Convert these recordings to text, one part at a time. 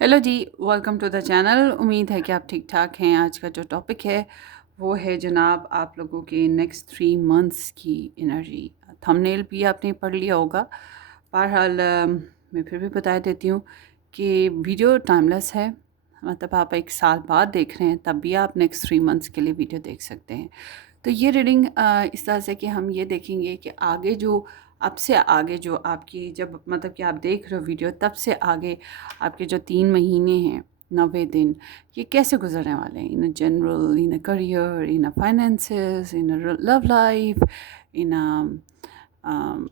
Hello जी, welcome to the channel. उम्मीद है कि आप ठीक ठाक हैं। आज का जो टॉपिक है वो है जनाब आप लोगों के नेक्स्ट 3 मंथ्स की एनर्जी। थंबनेल भी आपने पढ़ लिया होगा। बहरहाल मैं फिर भी बता देती हूँ कि वीडियो टाइमलेस है। मतलब आप 1 साल बाद देख रहे हैं तब भी आप नेक्स्ट 3 मंथ्स के लिए वीडियो देख सकते हैं। तो ये रीडिंग इस तरह से कि हम ये देखेंगे कि आगे जो अब से आगे जो आपकी जब मतलब कि आप देख रहे हो वीडियो तब से आगे आपके जो 3 महीने हैं 90 दिन ये कैसे गुजरने वाले हैं। In a general, in a career, in a finances, in a love life, in a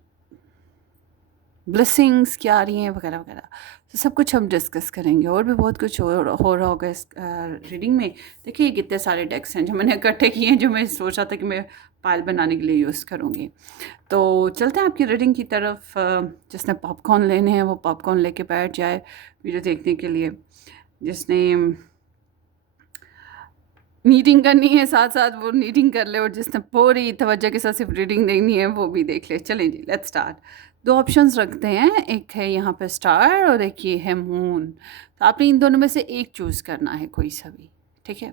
blessings क्या आ रही हैं वगैरह वगैरह। तो सब कुछ हम डिस्कस करेंगे और भी बहुत कुछ हो रहा होगा इस रीडिंग में। देखिए कितने सारे डेक्स हैं जो मैंने इकट्ठे किए हैं, जो मैं सोचा था कि मैं पायल बनाने के लिए यूज़ करूँगी। तो चलते हैं आपकी रीडिंग की तरफ। जिसने पॉपकॉर्न लेने हैं वो पॉपकॉर्न लेके बैठ जाए वीडियो देखने के लिए। जिसने नीटिंग करनी है साथ साथ वो नीटिंग कर ले, और जिसने पूरी तवज्जो के साथ सिर्फ रीडिंग देखनी है वो भी देख ले। चलें जी, लेट्स स्टार्ट। दो ऑप्शंस रखते हैं, एक है यहाँ पे स्टार और एक ये है मून। तो आपने इन दोनों में से एक चूज़ करना है, कोई सा भी, ठीक है।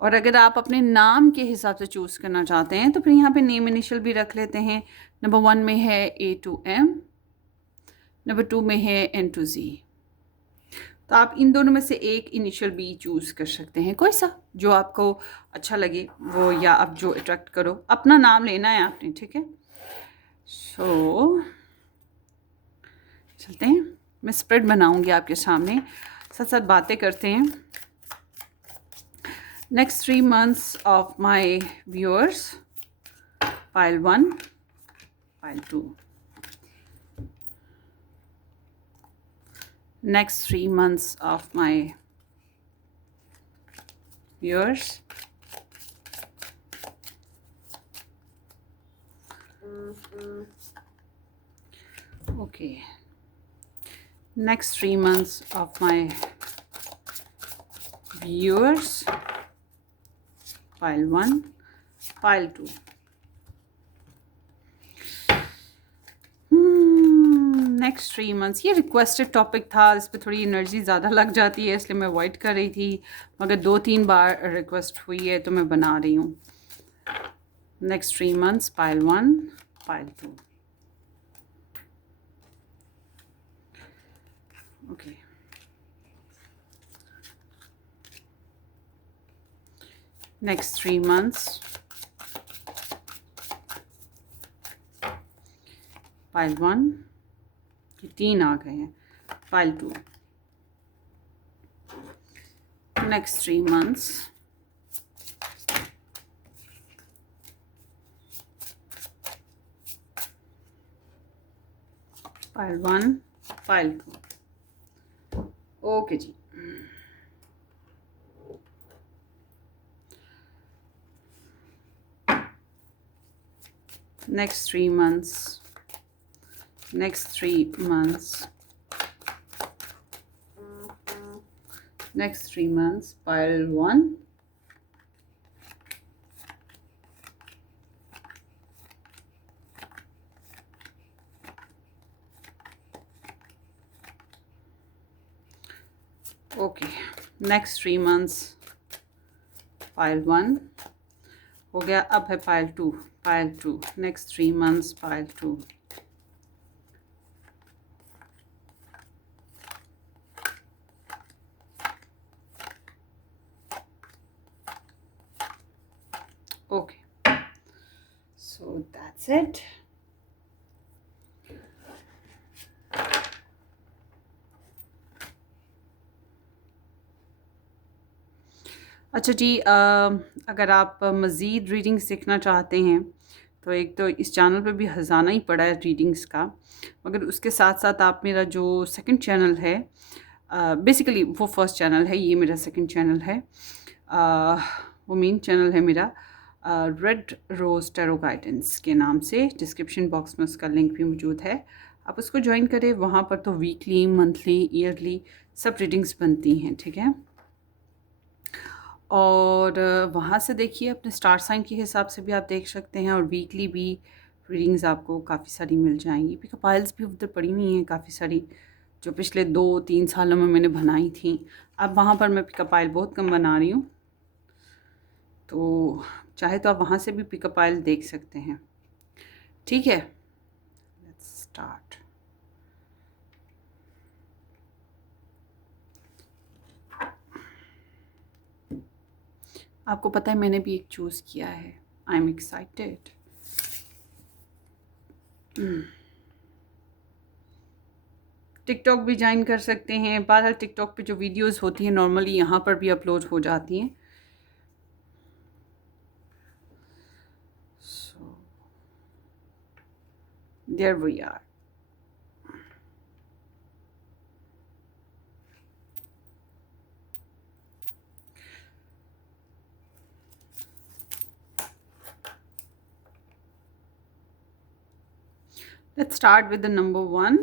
और अगर आप अपने नाम के हिसाब से चूज़ करना चाहते हैं तो फिर यहाँ पे नेम इनिशियल भी रख लेते हैं। नंबर 1 में है A to M, नंबर 2 में है N to Z। तो आप इन दोनों में से एक इनिशियल बी चूज़ कर सकते हैं, कोई सा जो आपको अच्छा लगे वो, या आप जो अट्रैक्ट करो। अपना नाम लेना है आपने, ठीक है। सो चलते हैं, मैं स्प्रेड बनाऊंगी आपके सामने, साथ साथ बातें करते हैं। Next 3 months of my viewers, pile 1, pile 2। Next 3 months of my viewers. Okay. Next 3 months of my viewers. Pile 1, pile 2. Next 3 months, ये रिक्वेस्टेड टॉपिक था, इस पर थोड़ी एनर्जी ज़्यादा लग जाती है इसलिए मैं अवॉइड कर रही थी, मगर 2-3 बार रिक्वेस्ट हुई है तो मैं बना रही हूँ। Next 3 months, pile 1, pile 2। Okay, next 3 months, pile 1, ये 3 आ गए हैं, pile 2। Next 3 months, pile 1, pile 2। Okay जी। Next 3 months, next 3 months, next 3 months, pile 1, okay, next 3 months, pile 1 हो गया। अब है pile 2, pile 2, next 3 months, pile 2। okay, so that's it। अच्छा जी, अगर आप मज़ीद रीडिंग सीखना चाहते हैं तो एक तो इस चैनल पे भी ख़जाना ही पड़ा है रीडिंग्स का, मगर उसके साथ साथ आप मेरा जो सेकंड चैनल है, बेसिकली वो फर्स्ट चैनल है, ये मेरा सेकंड चैनल है। वो मेन चैनल है मेरा रेड रोज़ टैरो गाइडेंस के नाम से। डिस्क्रिप्शन बॉक्स में उसका लिंक भी मौजूद है, आप उसको ज्वाइन करें। वहाँ पर तो वीकली, मंथली, ईयरली सब रीडिंग्स बनती हैं, ठीक है। और वहाँ से देखिए, अपने स्टार साइन के हिसाब से भी आप देख सकते हैं, और वीकली भी रीडिंग्स आपको काफ़ी सारी मिल जाएंगी। पिक पाइल्स भी उधर पड़ी हुई हैं काफ़ी सारी, जो पिछले 2-3 सालों में मैंने बनाई थी। अब वहाँ पर मैं पिकअप आइल बहुत कम बना रही हूँ, तो चाहे तो आप वहाँ से भी पिकअप आइल देख सकते हैं। ठीक है, लेट्स स्टार्ट। आपको पता है मैंने भी एक चूज़ किया है, आई एम एक्साइटेड। टिकटॉक भी ज्वाइन कर सकते हैं। बहरहाल टिकटॉक पे जो वीडियोस होती हैं नॉर्मली यहाँ पर भी अपलोड हो जाती हैं। So there we are. Let's start with the number 1।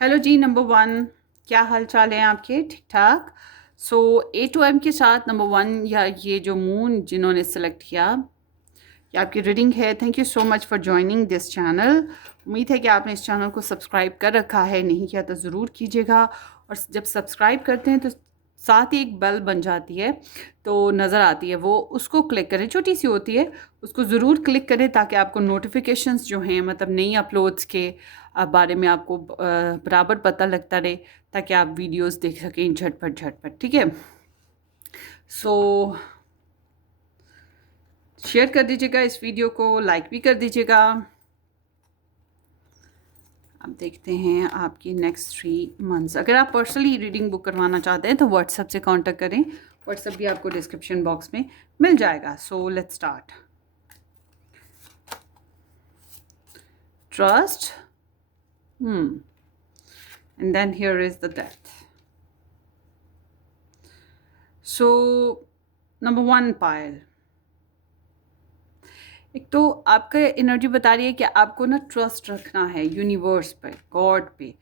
Hello जी नंबर 1, क्या हाल चाल है आपके? ठीक ठाक। सो A to M के साथ नंबर 1 या ये जो मून जिन्होंने सेलेक्ट किया, ये आपकी रीडिंग है। Thank you so much for joining this channel. उम्मीद है कि आपने इस चैनल को सब्सक्राइब कर रखा है, नहीं किया तो ज़रूर कीजिएगा। और जब सब्सक्राइब करते हैं तो साथ ही एक बेल बन जाती है, तो नज़र आती है, वो उसको क्लिक करें, छोटी सी होती है, उसको ज़रूर क्लिक करें ताकि आपको नोटिफिकेशंस जो हैं, मतलब नई अपलोड्स के बारे में आपको बराबर पता लगता रहे, ताकि आप वीडियोस देख सकें झटपट झटपट। ठीक है, सो शेयर कर दीजिएगा इस वीडियो को, लाइक भी कर दीजिएगा। अब देखते हैं आपकी नेक्स्ट 3 मंथ्स। अगर आप पर्सनली रीडिंग बुक करवाना चाहते हैं तो व्हाट्सएप से कांटेक्ट करें। व्हाट्सएप भी आपको डिस्क्रिप्शन बॉक्स में मिल जाएगा। So let's start. Trust, and then here is the death. So number 1 pile, एक तो आपका एनर्जी बता रही है कि आपको ना ट्रस्ट रखना है यूनिवर्स पे, गॉड पे,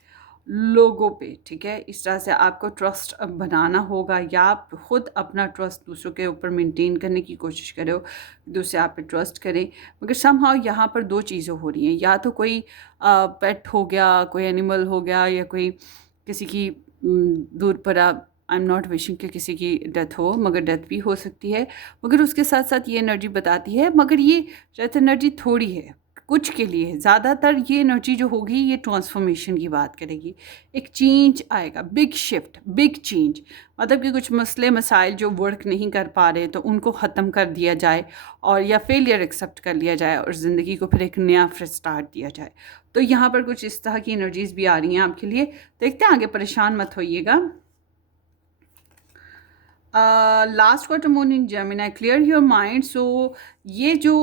लोगों पे। ठीक है, इस तरह से आपको ट्रस्ट बनाना होगा, या आप खुद अपना ट्रस्ट दूसरों के ऊपर मेंटेन करने की कोशिश करो, दूसरे आप पे ट्रस्ट करें। मगर समहाउ यहाँ पर 2 चीज़ें हो रही हैं, या तो कोई पेट हो गया, कोई एनिमल हो गया, या कोई किसी की दूर पर आप, आई एम नॉट विशिंग कि किसी की डेथ हो, मगर डेथ भी हो सकती है। मगर उसके साथ साथ ये एनर्जी बताती है, मगर ये डेथ एनर्जी थोड़ी है, कुछ के लिए है। ज़्यादातर ये एनर्जी जो होगी ये ट्रांसफॉर्मेशन की बात करेगी। एक चेंज आएगा, बिग शिफ्ट, बिग चेंज, मतलब कि कुछ मसले मसाइल जो वर्क नहीं कर पा रहे तो उनको ख़त्म कर दिया जाए, और या फेलियर एक्सेप्ट कर लिया जाए, और ज़िंदगी को फिर एक नया फ्रेश स्टार्ट दिया जाए। तो यहाँ पर कुछ इस तरह की एनर्जीज़ भी आ रही हैं आपके लिए। देखते हैं आगे, परेशान मत होइएगा। Last quarter moon in Gemini, clear your mind. So ये जो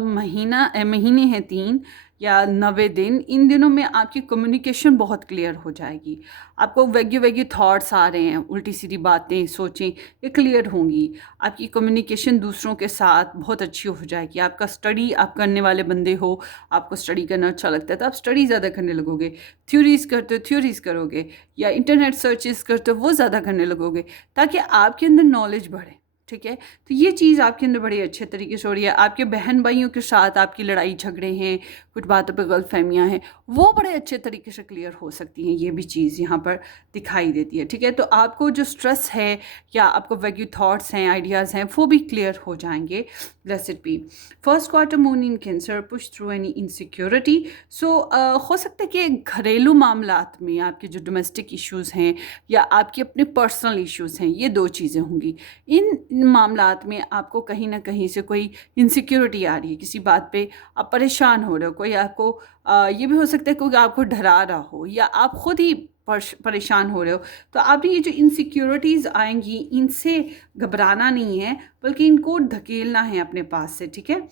महीने हैं 3 या 90 दिन, इन दिनों में आपकी कम्युनिकेशन बहुत क्लियर हो जाएगी। आपको वेग्यू थॉट्स आ रहे हैं, उल्टी सीधी बातें सोचें, ये क्लियर होंगी। आपकी कम्युनिकेशन दूसरों के साथ बहुत अच्छी हो जाएगी। आपका स्टडी आप करने वाले बंदे हो, आपको स्टडी करना अच्छा लगता है तो आप स्टडी ज़्यादा करने लगोगे। थ्योरीज़ करते हो, थ्योरीज़ करोगे, या इंटरनेट सर्चेस करते हो, वो ज़्यादा करने लगोगे, ताकि आपके अंदर नॉलेज बढ़े। ठीक है, तो ये चीज़ आपके अंदर बड़े अच्छे तरीके से हो रही है। आपके बहन भाइयों के साथ आपकी लड़ाई झगड़े हैं, कुछ बातों पे गलतफहमियां हैं, वो बड़े अच्छे तरीके से क्लियर हो सकती हैं। ये भी चीज़ यहाँ पर दिखाई देती है। ठीक है, तो आपको जो स्ट्रेस है या आपको वेग्यू थॉट्स हैं, आइडियाज़ हैं, वो भी क्लियर हो जाएंगे। Blessed be. First quarter moon in Cancer, push through any insecurity. So हो सकता है कि घरेलू मामलात में आपके जो डोमेस्टिक इश्यूज़ हैं या आपके अपने पर्सनल इश्यूज़ हैं, ये 2 चीज़ें होंगी। इन मामलात में आपको कहीं ना कहीं से कोई इनसिक्योरिटी आ रही है, किसी बात पे आप परेशान हो रहे हो, कोई आपको ये भी हो सकता है कोई आपको डरा रहा हो, या आप खुद ही परेशान हो रहे हो। तो आप ये जो इनसिक्योरिटीज़ आएंगी, इनसे घबराना नहीं है, बल्कि इनको धकेलना है अपने पास से। ठीक है,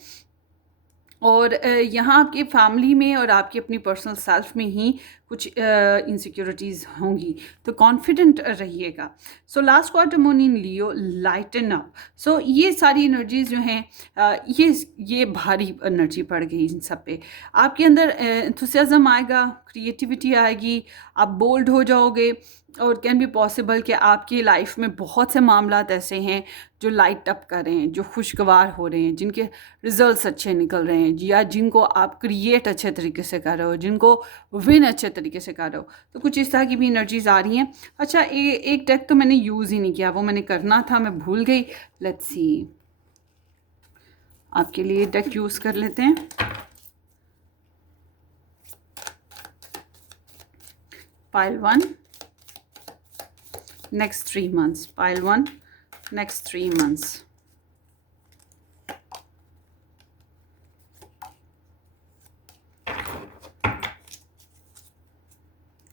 और यहाँ आपके फैमिली में और आपकी अपनी पर्सनल सेल्फ में ही कुछ इनसिक्योरिटीज़ होंगी, तो कॉन्फिडेंट रहिएगा। So last quarter moon in Leo, lighten up. So ये सारी एनर्जीज जो हैं, ये भारी एनर्जी पड़ गई इन सब पे। आपके अंदर एंथुसियाज्म आएगा, क्रिएटिविटी आएगी, आप बोल्ड हो जाओगे, और कैन बी पॉसिबल कि आपकी लाइफ में बहुत से मामलात ऐसे हैं जो लाइट अप कर रहे हैं, जो खुशगवार हो रहे हैं, जिनके रिजल्ट्स अच्छे निकल रहे हैं, या जिनको आप क्रिएट अच्छे तरीके से कर रहे हो, जिनको विन अच्छे तरीके से कर रहे हो। तो कुछ इस तरह की भी एनर्जीज आ रही हैं। अच्छा, एक डेक तो मैंने यूज़ ही नहीं किया, वो मैंने करना था, मैं भूल गई। लेट्स सी, आपके लिए डेक यूज़ कर लेते हैं। Pile 1, next 3 months. Pile 1, next 3 months.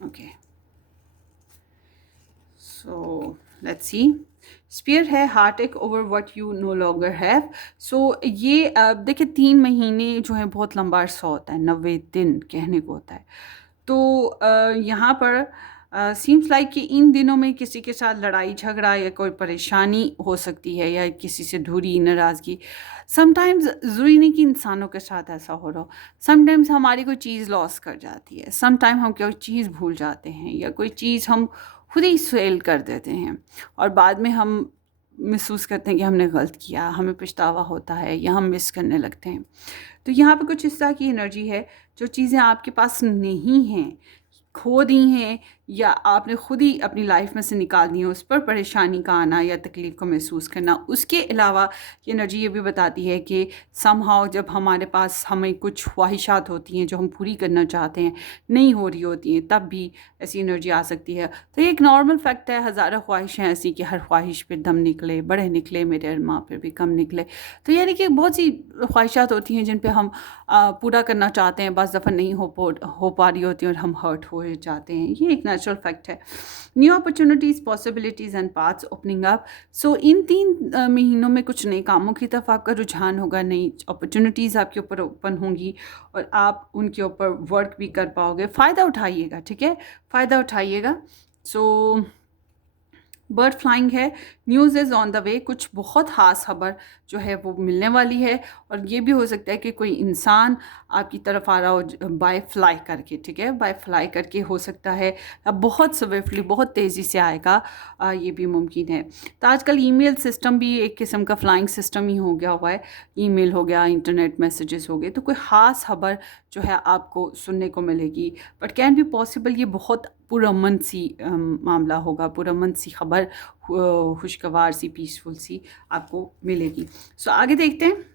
Okay, so let's see. Spear है heartache over what you no longer have. So ये देखिए 3 महीने जो है बहुत लंबा अरसा होता है, 90 दिन कहने को होता है। तो यहाँ पर सीम्स लाइक कि इन दिनों में किसी के साथ लड़ाई झगड़ा या कोई परेशानी हो सकती है, या किसी से दूरी नाराज़गी। समटाइम्स ज़रूरी नहीं कि इंसानों के साथ ऐसा हो रहा हो, समटाइम्स हमारी कोई चीज़ लॉस कर जाती है, समटाइम हम कोई चीज़ भूल जाते हैं, या कोई चीज़ हम खुद ही फेल कर देते हैं और बाद में हम महसूस करते हैं कि हमने गलत किया, हमें पछतावा होता है, या हम मिस करने लगते हैं। तो यहाँ पे कुछ इस तरह की एनर्जी है, जो चीज़ें आपके पास नहीं हैं, खो दी हैं, या आपने खुद ही अपनी लाइफ में से निकाल दी हैं, उस पर परेशानी का आना या तकलीफ़ को महसूस करना। उसके अलावा ये एनर्जी ये भी बताती है कि समहाउ जब हमारे पास हमें कुछ ख्वाहिशात होती हैं जो हम पूरी करना चाहते हैं, नहीं हो रही होती हैं, तब भी ऐसी एनर्जी आ सकती है। तो ये एक नॉर्मल फैक्ट है, हज़ारों ख्वाहिशें ऐसी कि हर ख्वाहिश पर दम निकले, बड़े निकले, मेरे अरमा पर भी कम निकले। तो यानी कि बहुत सी ख्वाहिशात होती हैं जिन पे हम पूरा करना चाहते हैं, बस दफ़ा नहीं हो पा रही होती और हम हर्ट हो जाते हैं। ये एक नेचुरल फैक्ट है। New opportunities, possibilities and paths opening up. So इन 3 महीनों में कुछ नए कामों की तरफ आपका रुझान होगा, नई अपॉर्चुनिटीज़ आपके ऊपर ओपन होंगी और आप उनके ऊपर वर्क भी कर पाओगे। फ़ायदा उठाइएगा, ठीक है, फ़ायदा उठाइएगा। सो बर्ड फ्लाइंग है, news is on the way. कुछ बहुत ख़ास खबर जो है वो मिलने वाली है, और ये भी हो सकता है कि कोई इंसान आपकी तरफ आ रहा हो बाय फ्लाई करके, ठीक है, बाय फ्लाई करके हो सकता है, अब बहुत स्विफ्टली, बहुत तेज़ी से आएगा, ये भी मुमकिन है। तो आजकल ईमेल सिस्टम भी एक किस्म का फ्लाइंग सिस्टम ही हो गया हुआ है, ईमेल हो गया, इंटरनेट मैसेजेस हो गए। तो कोई ख़ास खबर जो है आपको सुनने को मिलेगी, बट कैन बी पॉसिबल ये बहुत पुरअमन सी मामला होगा, पुरअमन सी खबर, खुशगवार सी, पीसफुल सी आपको मिलेगी। सो आगे देखते हैं।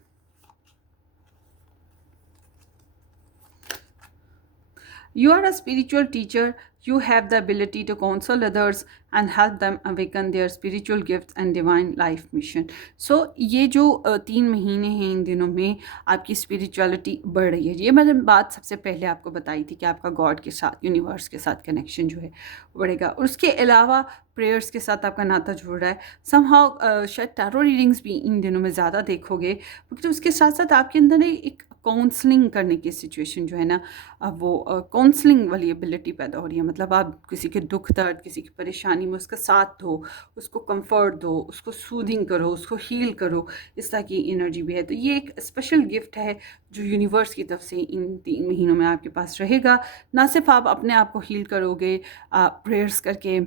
You are a spiritual teacher. You have the ability to counsel others and help them awaken their spiritual gifts and divine life mission. So ये जो 3 महीने हैं, इन दिनों में आपकी स्पिरिचुअलिटी बढ़ रही है। ये मैंने बात सबसे पहले आपको बताई थी कि आपका गॉड के साथ, यूनिवर्स के साथ कनेक्शन जो है बढ़ेगा। और उसके अलावा प्रेयर्स के साथ आपका नाता जुड़ रहा है। समहाउ शायद टैरो रीडिंग्स भी इन दिनों में ज़्यादा देखोगे, क्योंकि उसके साथ साथ आपके अंदर एक काउंसलिंग करने की सिचुएशन जो है ना, वो काउंसलिंग वाली एबिलिटी पैदा हो रही है। मतलब आप किसी के दुख दर्द, किसी की परेशानी में उसका साथ दो, उसको कंफर्ट दो, उसको सूदिंग करो, उसको हील करो, इस तरह की एनर्जी भी है। तो ये एक स्पेशल गिफ्ट है जो यूनिवर्स की तरफ से इन 3 महीनों में आपके पास रहेगा। ना सिर्फ आप अपने आप को हील करोगे प्रेयर्स करके,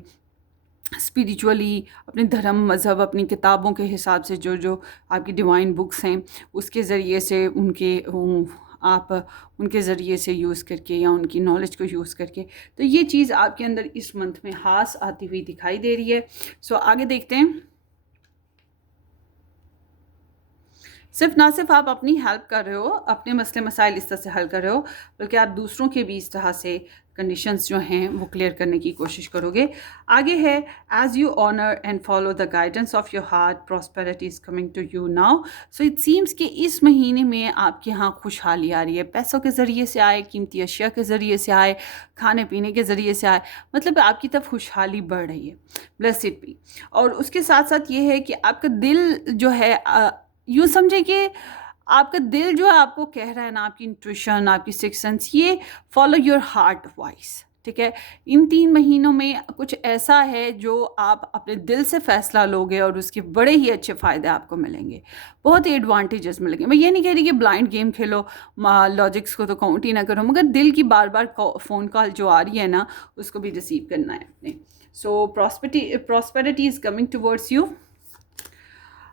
स्पिरिचुअली, अपने धर्म, मज़हब, अपनी किताबों के हिसाब से, जो जो आपकी डिवाइन बुक्स हैं उसके ज़रिए से, आप उनके ज़रिए से यूज़ करके, या उनकी नॉलेज को यूज़ करके, तो ये चीज़ आपके अंदर इस मंथ में खास आती हुई दिखाई दे रही है। सो आगे देखते हैं। ना सिर्फ आप अपनी हेल्प कर रहे हो, अपने मसले मसाइल इस तरह से हल कर रहे हो, बल्कि आप दूसरों के भी इस तरह से कंडीशंस जो हैं वो क्लियर करने की कोशिश करोगे। आगे है, as you honour and follow the guidance of your heart, prosperity is coming to you now. So it seems कि इस महीने में आपके यहाँ खुशहाली आ रही है, पैसों के ज़रिए से आए, कीमती अशिया के ज़रिए से आए, खाने पीने के ज़रिए से आए, मतलब आपकी तरफ खुशहाली बढ़ रही है। Bless it be. और उसके साथ साथ ये है कि आपका दिल जो है, यूँ समझे कि आपका दिल जो है आपको कह रहा है ना, आपकी इंट्यूशन, आपकी सिक्स्थ सेंस, ये फॉलो योर हार्ट वॉइस, ठीक है। इन 3 महीनों में कुछ ऐसा है जो आप अपने दिल से फ़ैसला लोगे और उसके बड़े ही अच्छे फ़ायदे आपको मिलेंगे, बहुत ही एडवांटेजेस मिलेंगे। मैं ये नहीं कह रही कि ब्लाइंड गेम खेलो, लॉजिक्स को तो काउंट ही ना करो, मगर दिल की बार बार फ़ोन कॉल जो आ रही है ना, उसको भी रिसीव करना है अपने। So prosperity is coming towards you.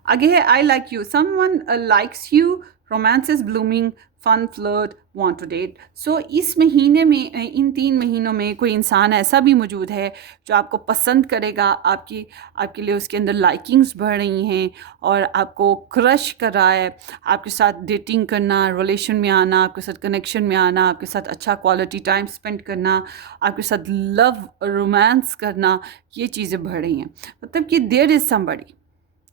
आगे है I like you, someone likes you, romance is blooming, fun flirt, want to date. So इस महीने में, इन 3 महीनों में कोई इंसान ऐसा भी मौजूद है जो आपको पसंद करेगा, आपके लिए उसके अंदर लाइकिंग्स बढ़ रही हैं और आपको क्रश कर रहा है, आपके साथ डेटिंग करना, रिलेशन में आना, आपके साथ कनेक्शन में आना, आपके साथ अच्छा क्वालिटी टाइम स्पेंड करना, आपके साथ लव रोमांस करना, ये चीज़ें बढ़ रही हैं. मतलब कि देयर इज़ समबडी.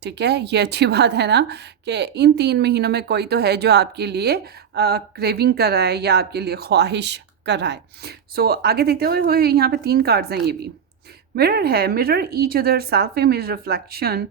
ठीक है, ये अच्छी बात है ना कि इन 3 महीनों में कोई तो है जो आपके लिए क्रेविंग कर रहा है या आपके लिए ख्वाहिश कर रहा है. सो आगे देखते हुए यहाँ पे 3 कार्ड्स हैं. ये भी मिरर है. Mirror each other, self image reflection,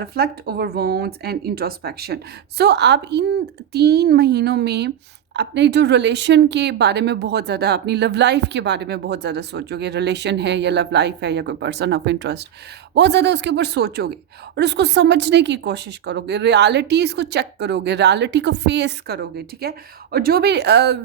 reflect over wants and introspection. So आप इन 3 महीनों में अपने जो रिलेशन के बारे में बहुत ज़्यादा, अपनी लव लाइफ के बारे में बहुत ज़्यादा सोचोगे. रिलेशन है या लव लाइफ है या कोई पर्सन ऑफ इंटरेस्ट, बहुत ज़्यादा उसके ऊपर सोचोगे और उसको समझने की कोशिश करोगे, रियलिटीज़ को चेक करोगे, रियलिटी को फेस करोगे. ठीक है, और जो भी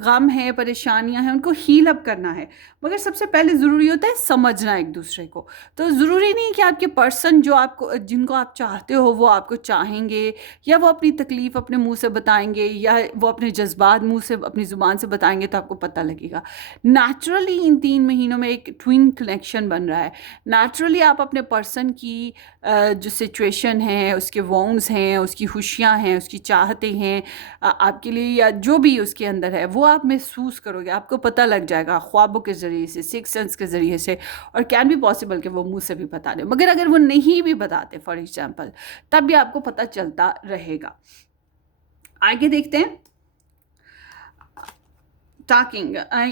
गम है, परेशानियां हैं, उनको हील अप करना है. मगर सबसे पहले ज़रूरी होता है समझना एक दूसरे को. तो ज़रूरी नहीं कि आपके पर्सन जो आपको, जिनको आप चाहते हो, वो आपको चाहेंगे या वो अपनी तकलीफ़ अपने मुंह से बताएंगे या वो अपने जज्बात मुंह से, अपनी ज़ुबान से बताएंगे तो आपको पता लगेगा. नेचुरली इन 3 महीनों में एक ट्विन कनेक्शन बन रहा है. नेचुरली आप अपने पर्सन की जो सिचुएशन है, उसके वॉन्ट्स हैं, उसकी खुशियाँ हैं, उसकी चाहते हैं आपके लिए या जो भी उसके अंदर है, वो आप महसूस करोगे. आपको पता लग जाएगा ख्वाबों के ज़रिए से, सिक्स सेंस के ज़रिए से. और कैन भी पॉसिबल कि वो मुंह से भी बता दें, मगर अगर वो नहीं भी बताते फॉर एग्जाम्पल, तब भी आपको पता चलता रहेगा. आगे देखते हैं. Talking,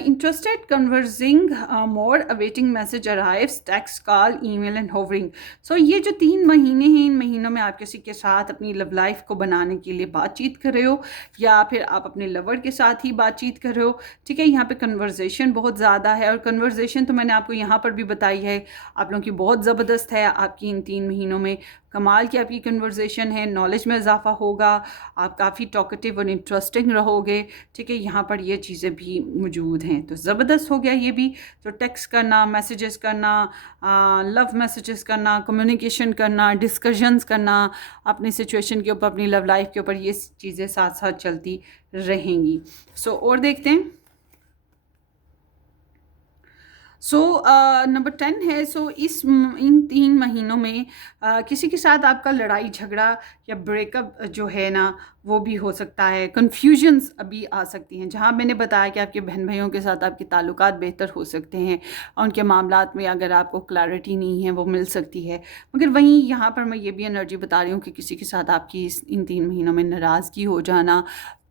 interested, conversing more, awaiting message arrives, text, call, email and hovering. So ये जो 3 महीने हैं, इन महीनों में आप किसी के साथ अपनी लव लाइफ को बनाने के लिए बातचीत कर रहे हो या फिर आप अपने लवर के साथ ही बातचीत कर रहे हो. ठीक है, यहाँ पे कन्वर्जेशन बहुत ज़्यादा है और कन्वर्जेशन तो मैंने आपको यहाँ पर भी बताई है, आप लोगों की बहुत ज़बरदस्त है. आपकी इन 3 महीनों में कमाल की आपकी कन्वर्जेशन है, नॉलेज में इजाफा होगा, आप काफ़ी टॉकेटिव और इंटरेस्टिंग रहोगे. ठीक है, यहाँ पर ये चीज़ें भी मौजूद हैं. तो ज़बरदस्त हो गया ये भी. तो टेक्स्ट करना, मैसेजेस करना, लव मैसेजेस करना, कम्युनिकेशन करना, डिस्कशंस करना अपनी सिचुएशन के ऊपर, अपनी लव लाइफ के ऊपर, ये चीज़ें साथ साथ चलती रहेंगी. सो और देखते हैं. सो नंबर 10 है. सो इन 3 महीनों में किसी के साथ आपका लड़ाई झगड़ा या ब्रेकअप जो है ना, वो भी हो सकता है. कन्फ्यूजन्स अभी आ सकती हैं. जहाँ मैंने बताया कि आपके बहन भाइयों के साथ आपके ताल्लुकात बेहतर हो सकते हैं, उनके मामलात में अगर आपको क्लैरिटी नहीं है वो मिल सकती है. मगर वहीं यहाँ पर मैं ये भी एनर्जी बता रही हूँ कि किसी के साथ आपकी इन 3 महीनों में नाराज़गी हो जाना,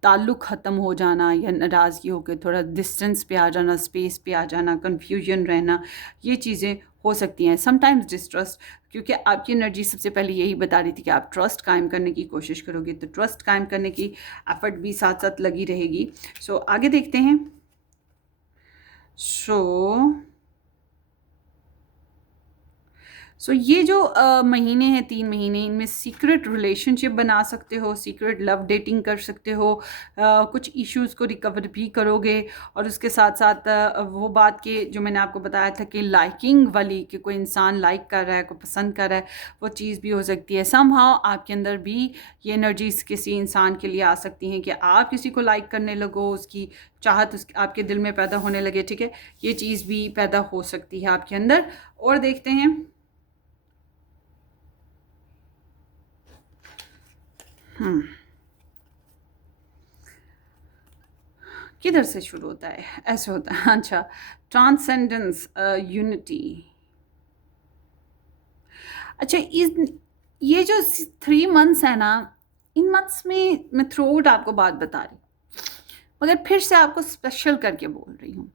ताल्लुक़ ख़त्म हो जाना या नाराज़गी होकर थोड़ा डिस्टेंस पे आ जाना, स्पेस पे आ जाना, कन्फ्यूजन रहना, ये चीज़ें हो सकती हैं. समटाइम्स डिस्ट्रस्ट, क्योंकि आपकी एनर्जी सबसे पहले यही बता रही थी कि आप ट्रस्ट कायम करने की कोशिश करोगे, तो ट्रस्ट कायम करने की एफर्ट भी साथ साथ लगी रहेगी. सो आगे देखते हैं. सो ये जो महीने हैं, 3 महीने, इनमें सीक्रेट रिलेशनशिप बना सकते हो, सीक्रेट लव डेटिंग कर सकते हो, कुछ इश्यूज़ को रिकवर भी करोगे. और उसके साथ साथ वो बात के जो मैंने आपको बताया था कि लाइकिंग वाली, कि कोई इंसान लाइक कर रहा है, कोई पसंद कर रहा है, वो चीज़ भी हो सकती है. समहाउ आपके अंदर भी ये एनर्जीज किसी इंसान के लिए आ सकती हैं कि आप किसी को लाइक करने लगो, उसकी चाहत आपके दिल में पैदा होने लगे. ठीक है, ये चीज़ भी पैदा हो सकती है आपके अंदर. और देखते हैं. किधर से शुरू होता है? ऐसे होता है. अच्छा, ट्रांसेंडेंस, यूनिटी. अच्छा, ये जो 3 मंथ्स है ना, इन मंथ्स में मैं थ्रू आउट आपको बात बता रही, मगर फिर से आपको स्पेशल करके बोल रही हूँ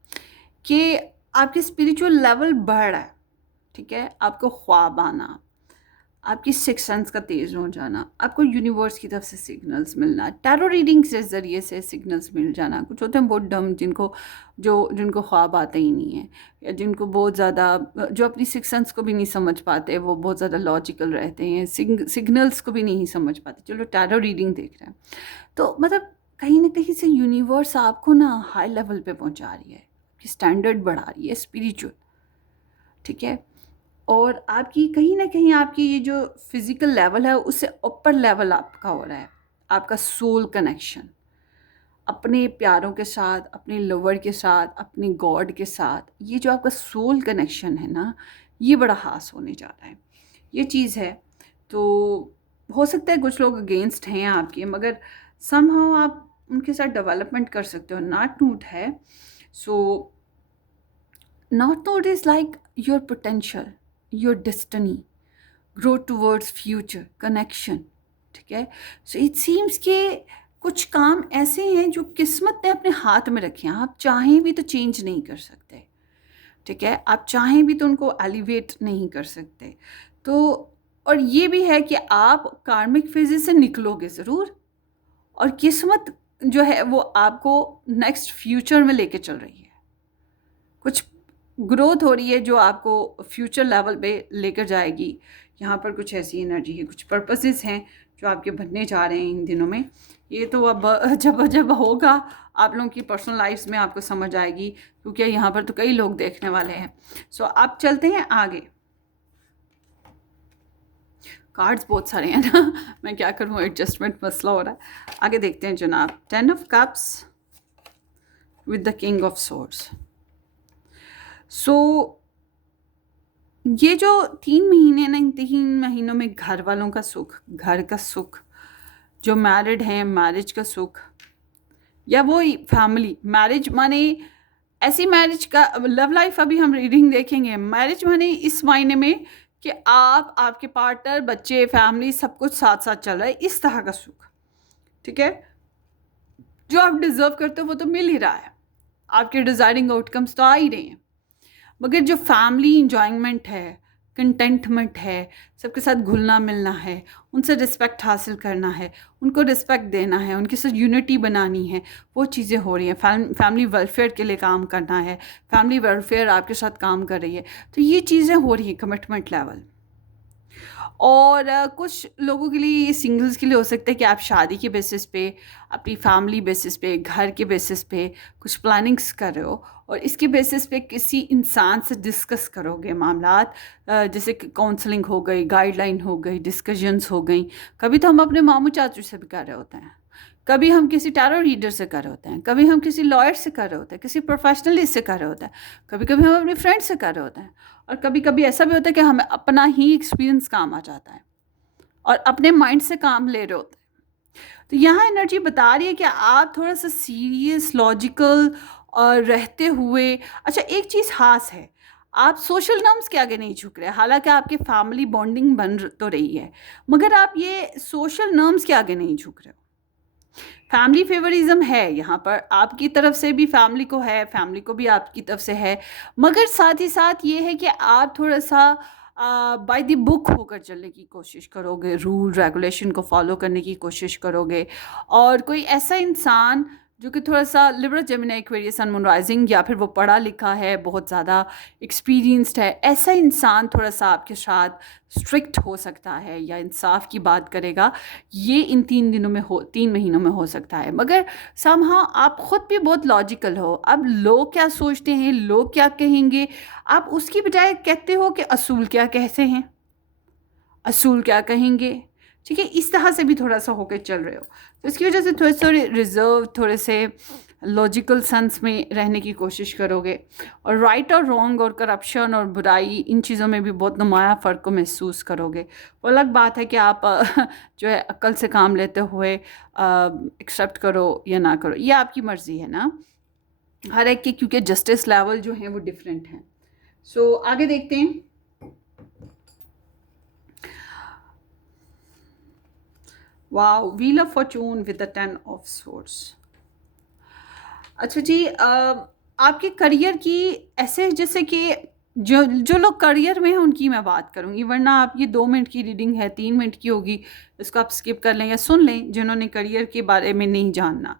कि आपकी स्पिरिचुअल लेवल बढ़ रहा है. ठीक है, आपको ख्वाब आना, आपकी सिक्स सेंस का तेज़ हो जाना, आपको यूनिवर्स की तरफ से सिग्नल्स मिलना, टैरो रीडिंग के ज़रिए से सिग्नल्स मिल जाना. कुछ होते हैं बहुत डम, जिनको ख्वाब आते ही नहीं है, या जिनको बहुत ज़्यादा, जो अपनी सिक्स सेंस को भी नहीं समझ पाते, वो बहुत ज़्यादा लॉजिकल रहते हैं, सिग्नल्स को भी नहीं समझ पाते. चलो टैरो रीडिंग देख रहे हैं, तो मतलब कहीं ना कहीं से यूनिवर्स आपको ना हाई लेवल पे पहुंचा रही है, आपकी स्टैंडर्ड बढ़ा रही है स्पिरिचुअल. ठीक है, और आपकी कहीं ना कहीं आपकी ये जो फिज़िकल लेवल है उससे ऊपर लेवल आपका हो रहा है, आपका सोल कनेक्शन अपने प्यारों के साथ, अपने लवर के साथ, अपने गॉड के साथ। ये जो आपका सोल कनेक्शन है ना, ये बड़ा ख़ास होने जा रहा है, ये चीज़ है। तो हो सकता है कुछ लोग अगेंस्ट हैं आपके, मगर समहाउ आप उनके साथ डेवलपमेंट कर सकते हो। नॉट नोट है, so not note is like your potential, your destiny, grow towards future connection. ठीक है, सो इट सीम्स के कुछ काम ऐसे हैं जो किस्मत ने अपने हाथ में रखे हैं, आप चाहें भी तो चेंज नहीं कर सकते। ठीक है, आप चाहें भी तो उनको एलिवेट नहीं कर सकते। तो और ये भी है कि आप कार्मिक फेजेस से निकलोगे ज़रूर, और किस्मत जो है वो आपको नेक्स्ट फ्यूचर में लेके चल रही है। कुछ ग्रोथ हो रही है जो आपको फ्यूचर लेवल पे लेकर जाएगी। यहाँ पर कुछ ऐसी एनर्जी है, कुछ पर्पसेस हैं जो आपके बनने जा रहे हैं इन दिनों में। ये तो अब जब जब होगा आप लोगों की पर्सनल लाइफ्स में आपको समझ आएगी, क्योंकि यहाँ पर तो कई लोग देखने वाले हैं। सो आप चलते हैं आगे। कार्ड्स बहुत सारे हैं ना, मैं क्या करूँ, एडजस्टमेंट मसला हो रहा है। आगे देखते हैं जनाब। 10 of cups with the king of swords. So ये जो 3 महीने ना, इन 3 महीनों में घर वालों का सुख, घर का सुख, जो मैरिड हैं मैरिज का सुख, या वो फैमिली मैरिज माने ऐसी मैरिज का लव लाइफ अभी हम रीडिंग देखेंगे। मैरिज माने इस मायने में कि आप, आपके पार्टनर, बच्चे, फैमिली सब कुछ साथ साथ चल रहा है, इस तरह का सुख। ठीक है, जो आप डिज़र्व करते हो वो तो मिल ही रहा है, आपके डिज़ायरिंग आउटकम्स तो आ ही रहे हैं। मगर जो फैमिली इंजॉयमेंट है, कंटेंटमेंट है, सबके साथ घुलना मिलना है, उनसे रिस्पेक्ट हासिल करना है, उनको रिस्पेक्ट देना है, उनके साथ यूनिटी बनानी है, वो चीज़ें हो रही हैं। फैमिली वेलफेयर के लिए काम करना है, फैमिली वेलफेयर आपके साथ काम कर रही है। तो ये चीज़ें हो रही हैं कमिटमेंट लेवल। और कुछ लोगों के लिए, सिंगल्स के लिए हो सकता है कि आप शादी के बेसिस पे, अपनी फैमिली बेसिस पे, घर के बेसिस पे कुछ प्लानिंग्स कर रहे हो, और इसके बेसिस पे किसी इंसान से डिस्कस करोगे मामलात, जैसे कि काउंसलिंग हो गई, गाइडलाइन हो गई, डिस्कशंस हो गई। कभी तो हम अपने मामू चाचू से भी कर रहे होते हैं, कभी हम किसी टैरो रीडर से कर रहे होते हैं, कभी हम किसी लॉयर से कर रहे होते हैं, किसी प्रोफेशनलिस्ट से कर रहे होते हैं, कभी कभी हम अपने फ्रेंड से कर रहे होते हैं, और कभी कभी ऐसा भी होता है कि हमें अपना ही एक्सपीरियंस काम आ जाता है और अपने माइंड से काम ले रहे होते हैं। तो यहाँ एनर्जी बता रही है कि आप थोड़ा सा सीरियस, लॉजिकल और रहते हुए, अच्छा एक चीज़ खास है, आप सोशल नॉर्म्स के आगे नहीं झुक रहे। हालांकि आपकी फैमिली बॉन्डिंग बन तो रही है, मगर आप ये सोशल नॉर्म्स के आगे नहीं झुक रहे हो। फैमिली फेवरिज्म है यहाँ पर, आपकी तरफ से भी फैमिली को है, फैमिली को भी आपकी तरफ से है, मगर साथ ही साथ ये है कि आप थोड़ा सा बाय द बुक होकर चलने की कोशिश करोगे, रूल रेगुलेशन को फॉलो करने की कोशिश करोगे। और कोई ऐसा इंसान जो कि थोड़ा सा Libra Gemini Aquarius sun moon rising, या फिर वो पढ़ा लिखा है, बहुत ज़्यादा एक्सपीरियंस्ड है, ऐसा इंसान थोड़ा सा आपके साथ स्ट्रिक्ट हो सकता है या इंसाफ की बात करेगा। ये इन 3 महीनों में हो सकता है। मगर समहाउ आप ख़ुद भी बहुत लॉजिकल हो। अब लोग क्या सोचते हैं, लोग क्या कहेंगे, आप उसकी बजाय कहते हो कि असूल क्या कहते हैं, असूल क्या कहेंगे। ठीक है, इस तरह से भी थोड़ा सा होकर चल रहे हो, तो इसकी वजह से थोड़े रिजर्व, थोड़े से लॉजिकल सेंस में रहने की कोशिश करोगे। और राइट और रॉन्ग और करप्शन और बुराई, इन चीज़ों में भी बहुत नुमाया फ़र्क को महसूस करोगे। वो अलग बात है कि आप जो है अक्ल से काम लेते हुए एक्सेप्ट करो या ना करो, ये आपकी मर्ज़ी है ना, हर एक के, क्योंकि जस्टिस लेवल जो हैं वो डिफरेंट हैं। सो आगे देखते हैं। Wow, wheel of Fortune with the 10 of swords. अच्छा जी, आपके करियर की ऐसे, जैसे कि जो लोग करियर में हैं उनकी मैं बात करूँगी, वरना आप ये 2 मिनट की रीडिंग है, 3 मिनट की होगी, इसको आप स्किप कर लें या सुन लें जिन्होंने करियर के बारे में नहीं जानना।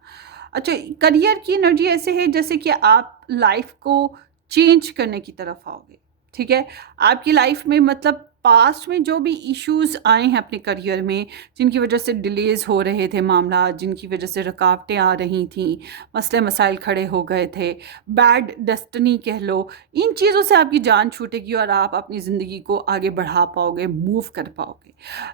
अच्छा, करियर की एनर्जी ऐसे है जैसे कि आप लाइफ को चेंज करने की तरफ आओगे। ठीक है, आपकी लाइफ में मतलब पास्ट में जो भी इश्यूज आए हैं अपने करियर में, जिनकी वजह से डिलेज हो रहे थे मामला, जिनकी वजह से रुकावटें आ रही थी, मसले मसाइल खड़े हो गए थे, बैड डेस्टिनी कह लो, इन चीज़ों से आपकी जान छूटेगी और आप अपनी ज़िंदगी को आगे बढ़ा पाओगे, मूव कर पाओगे।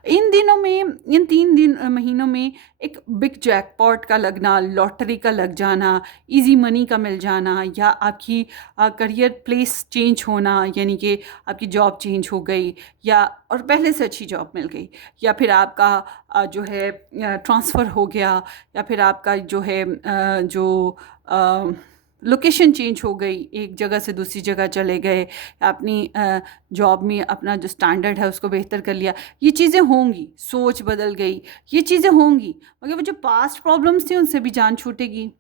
इन दिनों में, इन 3 महीनों में एक बिग जैकपॉट का लगना, लॉटरी का लग जाना, इजी मनी का मिल जाना, या आपकी करियर प्लेस चेंज होना, यानी कि आपकी जॉब चेंज हो गई या और पहले से अच्छी जॉब मिल गई, या फिर आपका जो है ट्रांसफ़र हो गया, या फिर आपका जो है जो लोकेशन चेंज हो गई, एक जगह से दूसरी जगह चले गए, अपनी जॉब में अपना जो स्टैंडर्ड है उसको बेहतर कर लिया, ये चीज़ें होंगी, सोच बदल गई, ये चीज़ें होंगी। मगर वो जो पास्ट प्रॉब्लम्स थी उनसे भी जान छूटेगी।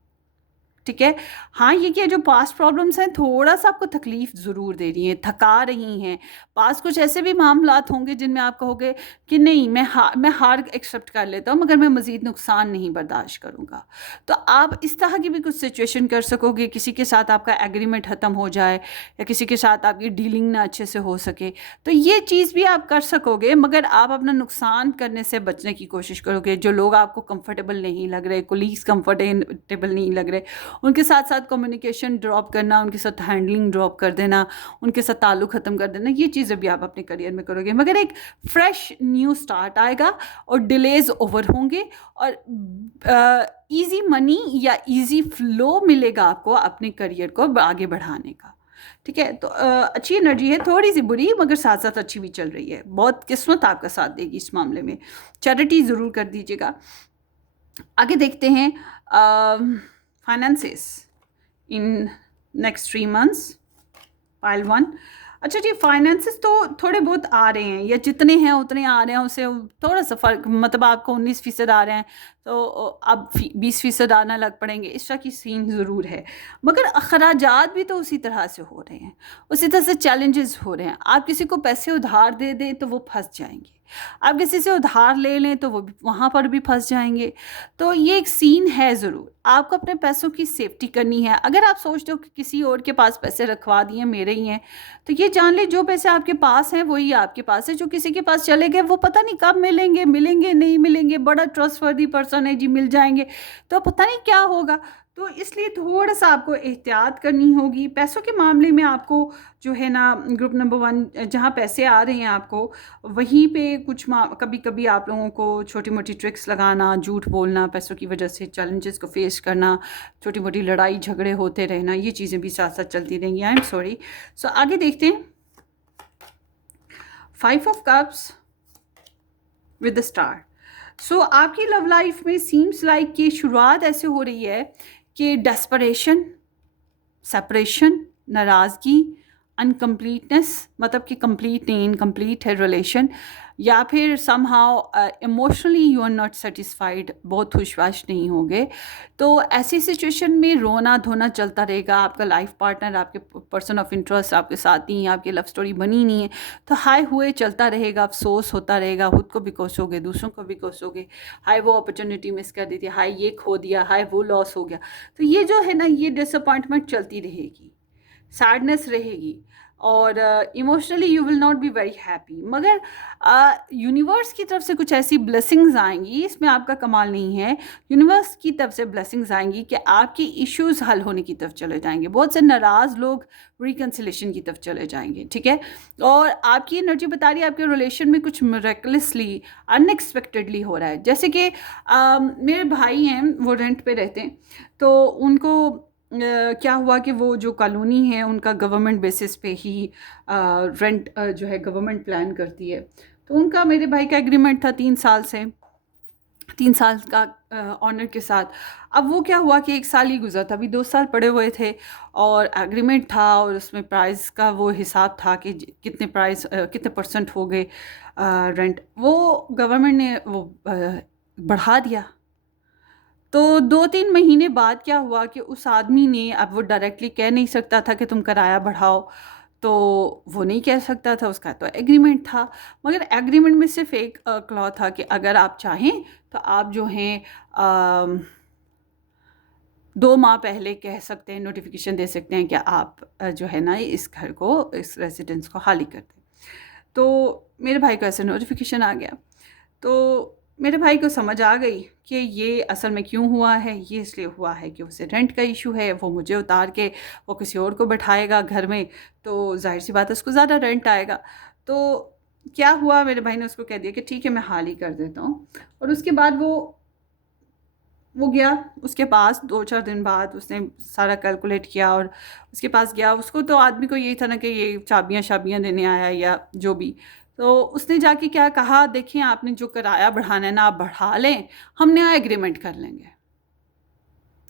ठीक है। हाँ, ये क्या जो पास्ट प्रॉब्लम्स हैं थोड़ा सा आपको तकलीफ ज़रूर दे रही हैं, थका रही हैं। पास कुछ ऐसे भी मामलात होंगे जिनमें आप कहोगे कि नहीं, मैं हार एक्सेप्ट कर लेता हूँ, मगर मैं मज़ीद नुकसान नहीं बर्दाश्त करूँगा। तो आप इस तरह की भी कुछ सिचुएशन कर सकोगे, किसी के साथ आपका एग्रीमेंट ख़त्म हो जाए या किसी के साथ आपकी डीलिंग ना अच्छे से हो सके, तो ये चीज़ भी आप कर सकोगे, मगर आप अपना नुकसान करने से बचने की कोशिश करोगे। जो लोग आपको कंफर्टेबल नहीं लग रहे, कोलीग्स कंफर्टेबल नहीं लग रहे, उनके साथ साथ कम्युनिकेशन ड्रॉप करना, उनके साथ हैंडलिंग ड्रॉप कर देना, उनके साथ ताल्लुक़ ख़त्म कर देना, ये चीज़ें भी आप अपने करियर में करोगे। मगर एक फ्रेश न्यू स्टार्ट आएगा और डिलेज ओवर होंगे और इजी मनी या इजी फ्लो मिलेगा आपको अपने करियर को आगे बढ़ाने का। ठीक है। तो अच्छी एनर्जी है, थोड़ी सी बुरी मगर साथ साथ अच्छी भी चल रही है। बहुत किस्मत आपका साथ देगी इस मामले में। चैरिटी ज़रूर कर दीजिएगा। आगे देखते हैं finances in next 3 months, pile 1। अच्छा जी, फाइनेंसेस तो थोड़े बहुत आ रहे हैं, या जितने हैं उतने आ रहे हैं, उससे थोड़ा सा फ़र्क, मतलब आपको 19% आ रहे हैं तो अब 20% आना लग पड़ेंगे, इस तरह की सीन ज़रूर है। मगर अखराजात भी तो उसी तरह से हो रहे हैं, उसी तरह से चैलेंजेस हो रहे हैं। आप किसी को पैसे उधार दे दें तो वो फंस जाएंगे, आप किसी से उधार ले लें तो वो वहाँ पर भी फंस जाएंगे। तो ये एक सीन है ज़रूर। आपको अपने पैसों की सेफ्टी करनी है। अगर आप सोचते हो कि किसी और के पास पैसे रखवा दिए, मेरे ही हैं, तो ये जान ले जो पैसे आपके पास हैं वही आपके पास है। जो किसी के पास चले गए वो पता नहीं कब मिलेंगे, मिलेंगे नहीं मिलेंगे, बड़ा ट्रस्टवर्दी पर्सन है जी, मिल जाएंगे तो पता नहीं क्या होगा। तो इसलिए थोड़ा सा आपको एहतियात करनी होगी पैसों के मामले में। आपको जो है ना, ग्रुप नंबर 1 जहाँ पैसे आ रहे हैं आपको, वहीं पे कुछ कभी कभी आप लोगों को छोटी मोटी ट्रिक्स लगाना, झूठ बोलना, पैसों की वजह से चैलेंजेस को फेस करना, छोटी मोटी लड़ाई झगड़े होते रहना, ये चीज़ें भी साथ साथ चलती रहेंगी। I am sorry. सो आगे देखते हैं 5 of cups with the star. So आपकी लव लाइफ में सीम्स लाइक कि शुरुआत ऐसे हो रही है कि डेस्परेशन, सेपरेशन, नाराज़गी, अनकम्प्लीटनेस, मतलब कि कंप्लीट नहीं, इनकम्प्लीट है रिलेशन, या फिर somehow emotionally you are not satisfied, बहुत खुशबाश नहीं होगे। तो ऐसी सिचुएशन में रोना धोना चलता रहेगा। आपका लाइफ पार्टनर, आपके पर्सन ऑफ इंटरेस्ट आपके साथ नहीं है, आपकी लव स्टोरी बनी नहीं है, तो हाय हुए चलता रहेगा, अफसोस होता रहेगा, खुद को भी कोसोगे, दूसरों को भी कोसोगे, हाय वो अपॉर्चुनिटी मिस कर दी थी, हाय ये खो दिया, हाय वो लॉस हो गया। तो ये जो है ना, ये डिसअपॉइंटमेंट चलती रहेगी, सैडनेस रहेगी, और emotionally you will not be very happy. मगर यूनिवर्स की तरफ से कुछ ऐसी ब्लेसिंग्स आएंगी, इसमें आपका कमाल नहीं है, यूनिवर्स की तरफ से ब्लेसिंग्स आएंगी कि आपकी इश्यूज हल होने की तरफ चले जाएंगे। बहुत से नाराज़ लोग रिकन्सिलेशन की तरफ चले जाएंगे। ठीक है। और आपकी एनर्जी बता रही है आपके रिलेशन में कुछ मिरेकलसली, अनएक्सपेक्टेडली हो रहा है। जैसे कि मेरे भाई हैं, वो रेंट पे रहते हैं, तो उनको क्या हुआ कि वो जो कॉलोनी है उनका गवर्नमेंट बेसिस पे ही रेंट जो है गवर्नमेंट प्लान करती है। तो उनका, मेरे भाई का एग्रीमेंट था 3 साल से, 3 साल का ऑनर के साथ। अब वो क्या हुआ कि 1 साल ही गुजरा था, अभी 2 साल पड़े हुए थे और एग्रीमेंट था, और उसमें प्राइस का वो हिसाब था कि कितने प्राइस कितने परसेंट हो गए रेंट, वो गवर्नमेंट ने वो बढ़ा दिया। तो 2-3 महीने बाद क्या हुआ कि उस आदमी ने, अब वो डायरेक्टली कह नहीं सकता था कि तुम किराया बढ़ाओ, तो वो नहीं कह सकता था, उसका तो एग्रीमेंट था। मगर एग्रीमेंट में सिर्फ एक क्लॉज था कि अगर आप चाहें तो आप जो हैं 2 माह पहले कह सकते हैं, नोटिफिकेशन दे सकते हैं कि आप जो है ना इस घर को, इस रेजिडेंस को खाली कर दें। तो मेरे भाई को ऐसे नोटिफिकेशन आ गया। तो मेरे भाई को समझ आ गई कि ये असल में क्यों हुआ है। ये इसलिए हुआ है कि उसे रेंट का इशू है, वो मुझे उतार के वो किसी और को बैठाएगा घर में, तो जाहिर सी बात है उसको ज़्यादा रेंट आएगा। तो क्या हुआ, मेरे भाई ने उसको कह दिया कि ठीक है मैं हाल ही कर देता हूँ। और उसके बाद वो गया उसके पास, 2-4 दिन बाद उसने सारा कैलकुलेट किया और उसके पास गया। उसको तो आदमी को यही था ना कि ये चाबियाँ शाबियाँ देने आया या जो भी। तो उसने जाके क्या कहा, देखिए आपने जो किराया बढ़ाना है ना आप बढ़ा लें, हम नया एग्रीमेंट कर लेंगे,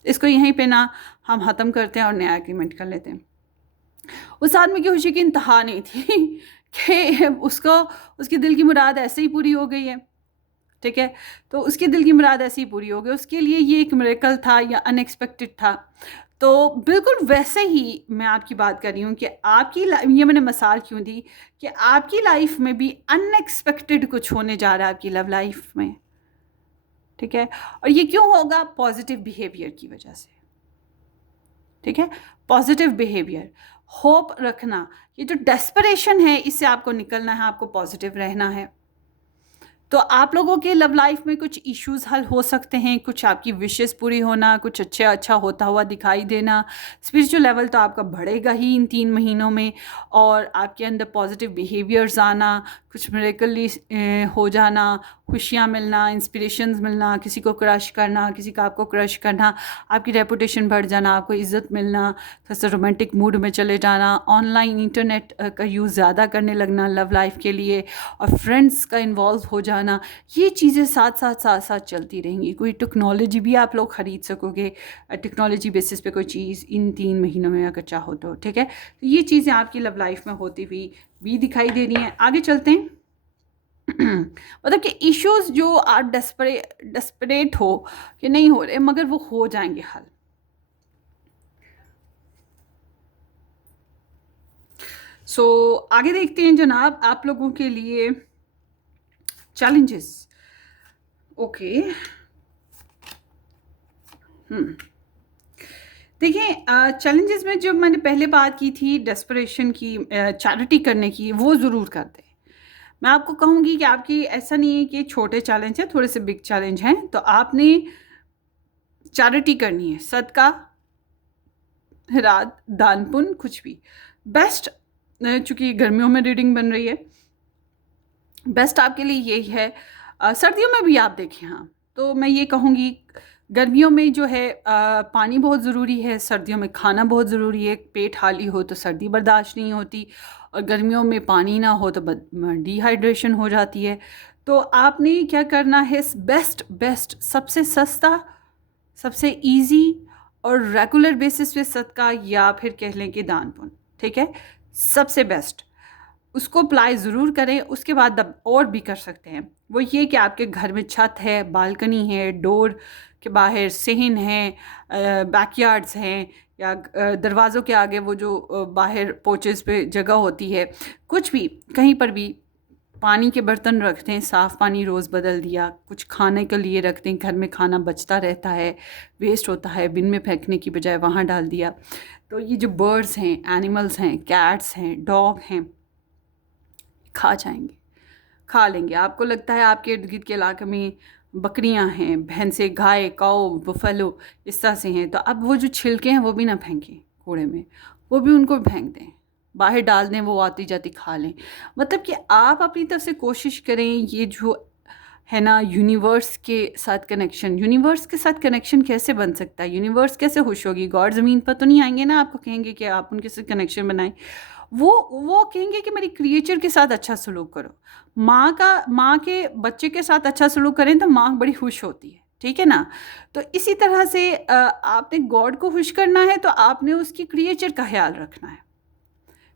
इसको यहीं पे ना हम ख़त्म करते हैं और नया एग्रीमेंट कर लेते हैं। उस आदमी की खुशी की इंतहा नहीं थी कि उसको उसकी दिल की मुराद ऐसे ही पूरी हो गई है। ठीक है, तो उसके दिल की मुराद ऐसी ही पूरी हो गई, उसके लिए ये एक मिरेकल था या अनएक्सपेक्टेड था। तो बिल्कुल वैसे ही मैं आपकी बात कर रही हूँ कि आपकी ये मैंने मिसाल क्यों दी कि आपकी लाइफ में भी अनएक्सपेक्टेड कुछ होने जा रहा है आपकी लव लाइफ में। ठीक है, और ये क्यों होगा, पॉजिटिव बिहेवियर की वजह से। ठीक है, पॉजिटिव बिहेवियर, होप रखना, ये जो डेस्परेशन है इससे आपको निकलना है, आपको पॉजिटिव रहना है। तो आप लोगों के लव लाइफ में कुछ इश्यूज हल हो सकते हैं, कुछ आपकी विशेस पूरी होना, कुछ अच्छा होता हुआ दिखाई देना। स्पिरिचुअल लेवल तो आपका बढ़ेगा ही इन 3 महीनों में, और आपके अंदर पॉजिटिव बिहेवियर्स आना, कुछ मिरेकली हो जाना, खुशियाँ मिलना, इंस्पिरेशंस मिलना, किसी को क्रश करना, किसी का आपको क्रश करना, आपकी रेपुटेशन बढ़ जाना, आपको इज़्ज़त मिलना, थोड़ा सा रोमांटिक मूड में चले जाना, ऑनलाइन इंटरनेट का यूज़ ज़्यादा करने लगना लव लाइफ के लिए, और फ्रेंड्स का इन्वॉल्व हो जाना। ये चीज़ें साथ साथ चलती रहेंगी। कोई टेक्नोलॉजी भी आप लोग ख़रीद सकोगे, टेक्नोलॉजी बेसिस पे कोई चीज़ इन 3 महीनों में अगर चाहो तो। ठीक है, तो ये चीज़ें आपकी लव लाइफ में होती हुई भी दिखाई दे रही हैं। आगे चलते हैं। मतलब कि इश्यूज जो आप डेस्परेट हो कि नहीं हो रहे, मगर वो हो जाएंगे हल। सो आगे देखते हैं जनाब, आप लोगों के लिए चैलेंजेस। ओके, देखिए चैलेंजेस में जो मैंने पहले बात की थी डेस्परेशन की, चैरिटी करने की, वो ज़रूर कर दें। मैं आपको कहूँगी कि आपकी ऐसा नहीं है कि छोटे चैलेंज हैं, थोड़े से बिग चैलेंज हैं, तो आपने चैरिटी करनी है, सदका, खैरात, दान पुण्य, कुछ भी बेस्ट। चूँकि गर्मियों में रीडिंग बन रही है, बेस्ट आपके लिए यही है। सर्दियों में भी आप देखें, हाँ, तो मैं ये कहूँगी गर्मियों में जो है पानी बहुत ज़रूरी है, सर्दियों में खाना बहुत ज़रूरी है। पेट खाली हो तो सर्दी बर्दाश्त नहीं होती, और गर्मियों में पानी ना हो तो डिहाइड्रेशन हो जाती है। तो आपने क्या करना है, बेस्ट सबसे सस्ता, सबसे इजी और रेगुलर बेसिस पे सदका, या फिर कह लें कि दान पुण्य। ठीक है, सबसे बेस्ट उसको अप्लाई ज़रूर करें। उसके बाद अब और भी कर सकते हैं, वो ये कि आपके घर में छत है, बालकनी है, डोर के बाहर सहन है, बैकयार्ड्स हैं, या दरवाज़ों के आगे वो जो बाहर पोचेस पे जगह होती है, कुछ भी कहीं पर भी पानी के बर्तन रखते हैं, साफ़ पानी रोज़ बदल दिया, कुछ खाने के लिए रखते हैं, घर में खाना बचता रहता है, वेस्ट होता है, बिन में फेंकने की बजाय वहाँ डाल दिया। तो ये जो बर्ड्स हैं, एनिमल्स हैं, कैट्स हैं, डॉग हैं, खा जाएंगे, खा लेंगे। आपको लगता है आपके इर्द गिर्द के इलाके में बकरियां हैं, भैंसें, गाय, काऊ, बफेलो इस तरह से हैं, तो अब वो जो छिलके हैं वो भी ना फेंकें कूड़े में, वो भी उनको फेंक दें, बाहर डाल दें, वो आती जाती खा लें। मतलब कि आप अपनी तरफ से कोशिश करें। ये जो है ना, यूनिवर्स के साथ कनेक्शन, यूनिवर्स के साथ कनेक्शन कैसे बन सकता है, यूनिवर्स कैसे खुश होगी, गॉड ज़मीन पर तो नहीं आएंगे ना आपको कहेंगे कि आप उनके साथ कनेक्शन बनाएं। वो कहेंगे कि मेरी क्रिएचर के साथ अच्छा सलूक करो। माँ के बच्चे के साथ अच्छा सलूक करें तो माँ बड़ी खुश होती है। ठीक है ना, तो इसी तरह से आपने गॉड को खुश करना है तो आपने उसकी क्रिएचर का ख्याल रखना है।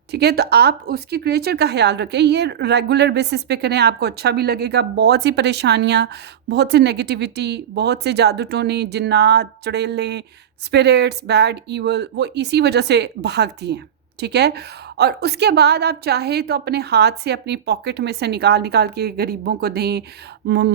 ठीक है, तो आप उसकी क्रिएचर का ख्याल रखें, ये रेगुलर बेसिस पे करें, आपको अच्छा भी लगेगा। बहुत सी परेशानियाँ, बहुत सी नेगेटिविटी, बहुत से जादू टोने, जिन्नात, चुड़ैलें, स्पिरिट्स, बैड इवल, वो इसी वजह से भागती हैं। ठीक है, और उसके बाद आप चाहे तो अपने हाथ से, अपनी पॉकेट में से निकाल के गरीबों को दें,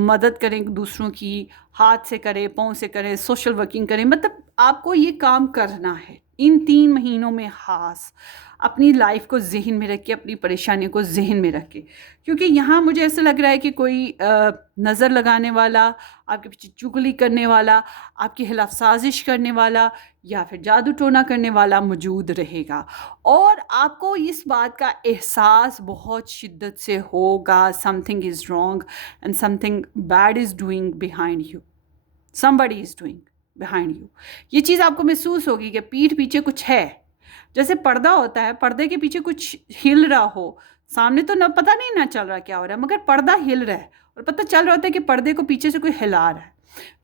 मदद करें दूसरों की, हाथ से करें, पाँव से करें, सोशल वर्किंग करें। मतलब आपको ये काम करना है, इन 3 महीनों में खास अपनी लाइफ को जहन में रख के, अपनी परेशानियों को जहन में रख के, क्योंकि यहाँ मुझे ऐसा लग रहा है कि कोई नज़र लगाने वाला, आपके पीछे चुगली करने वाला, आपके खिलाफ साजिश करने वाला या फिर जादू टोना करने वाला मौजूद रहेगा। और आपको इस बात का एहसास बहुत शिद्दत से होगा, something is wrong and something bad is doing behind you, somebody is doing behind you। ये चीज़ आपको महसूस होगी कि पीठ पीछे कुछ है। जैसे पर्दा होता है, पर्दे के पीछे कुछ हिल रहा हो, सामने तो ना पता नहीं ना चल रहा क्या हो रहा है, मगर पर्दा हिल रहा है और पता चल रहा होता है कि पर्दे को पीछे से कोई हिला रहा है।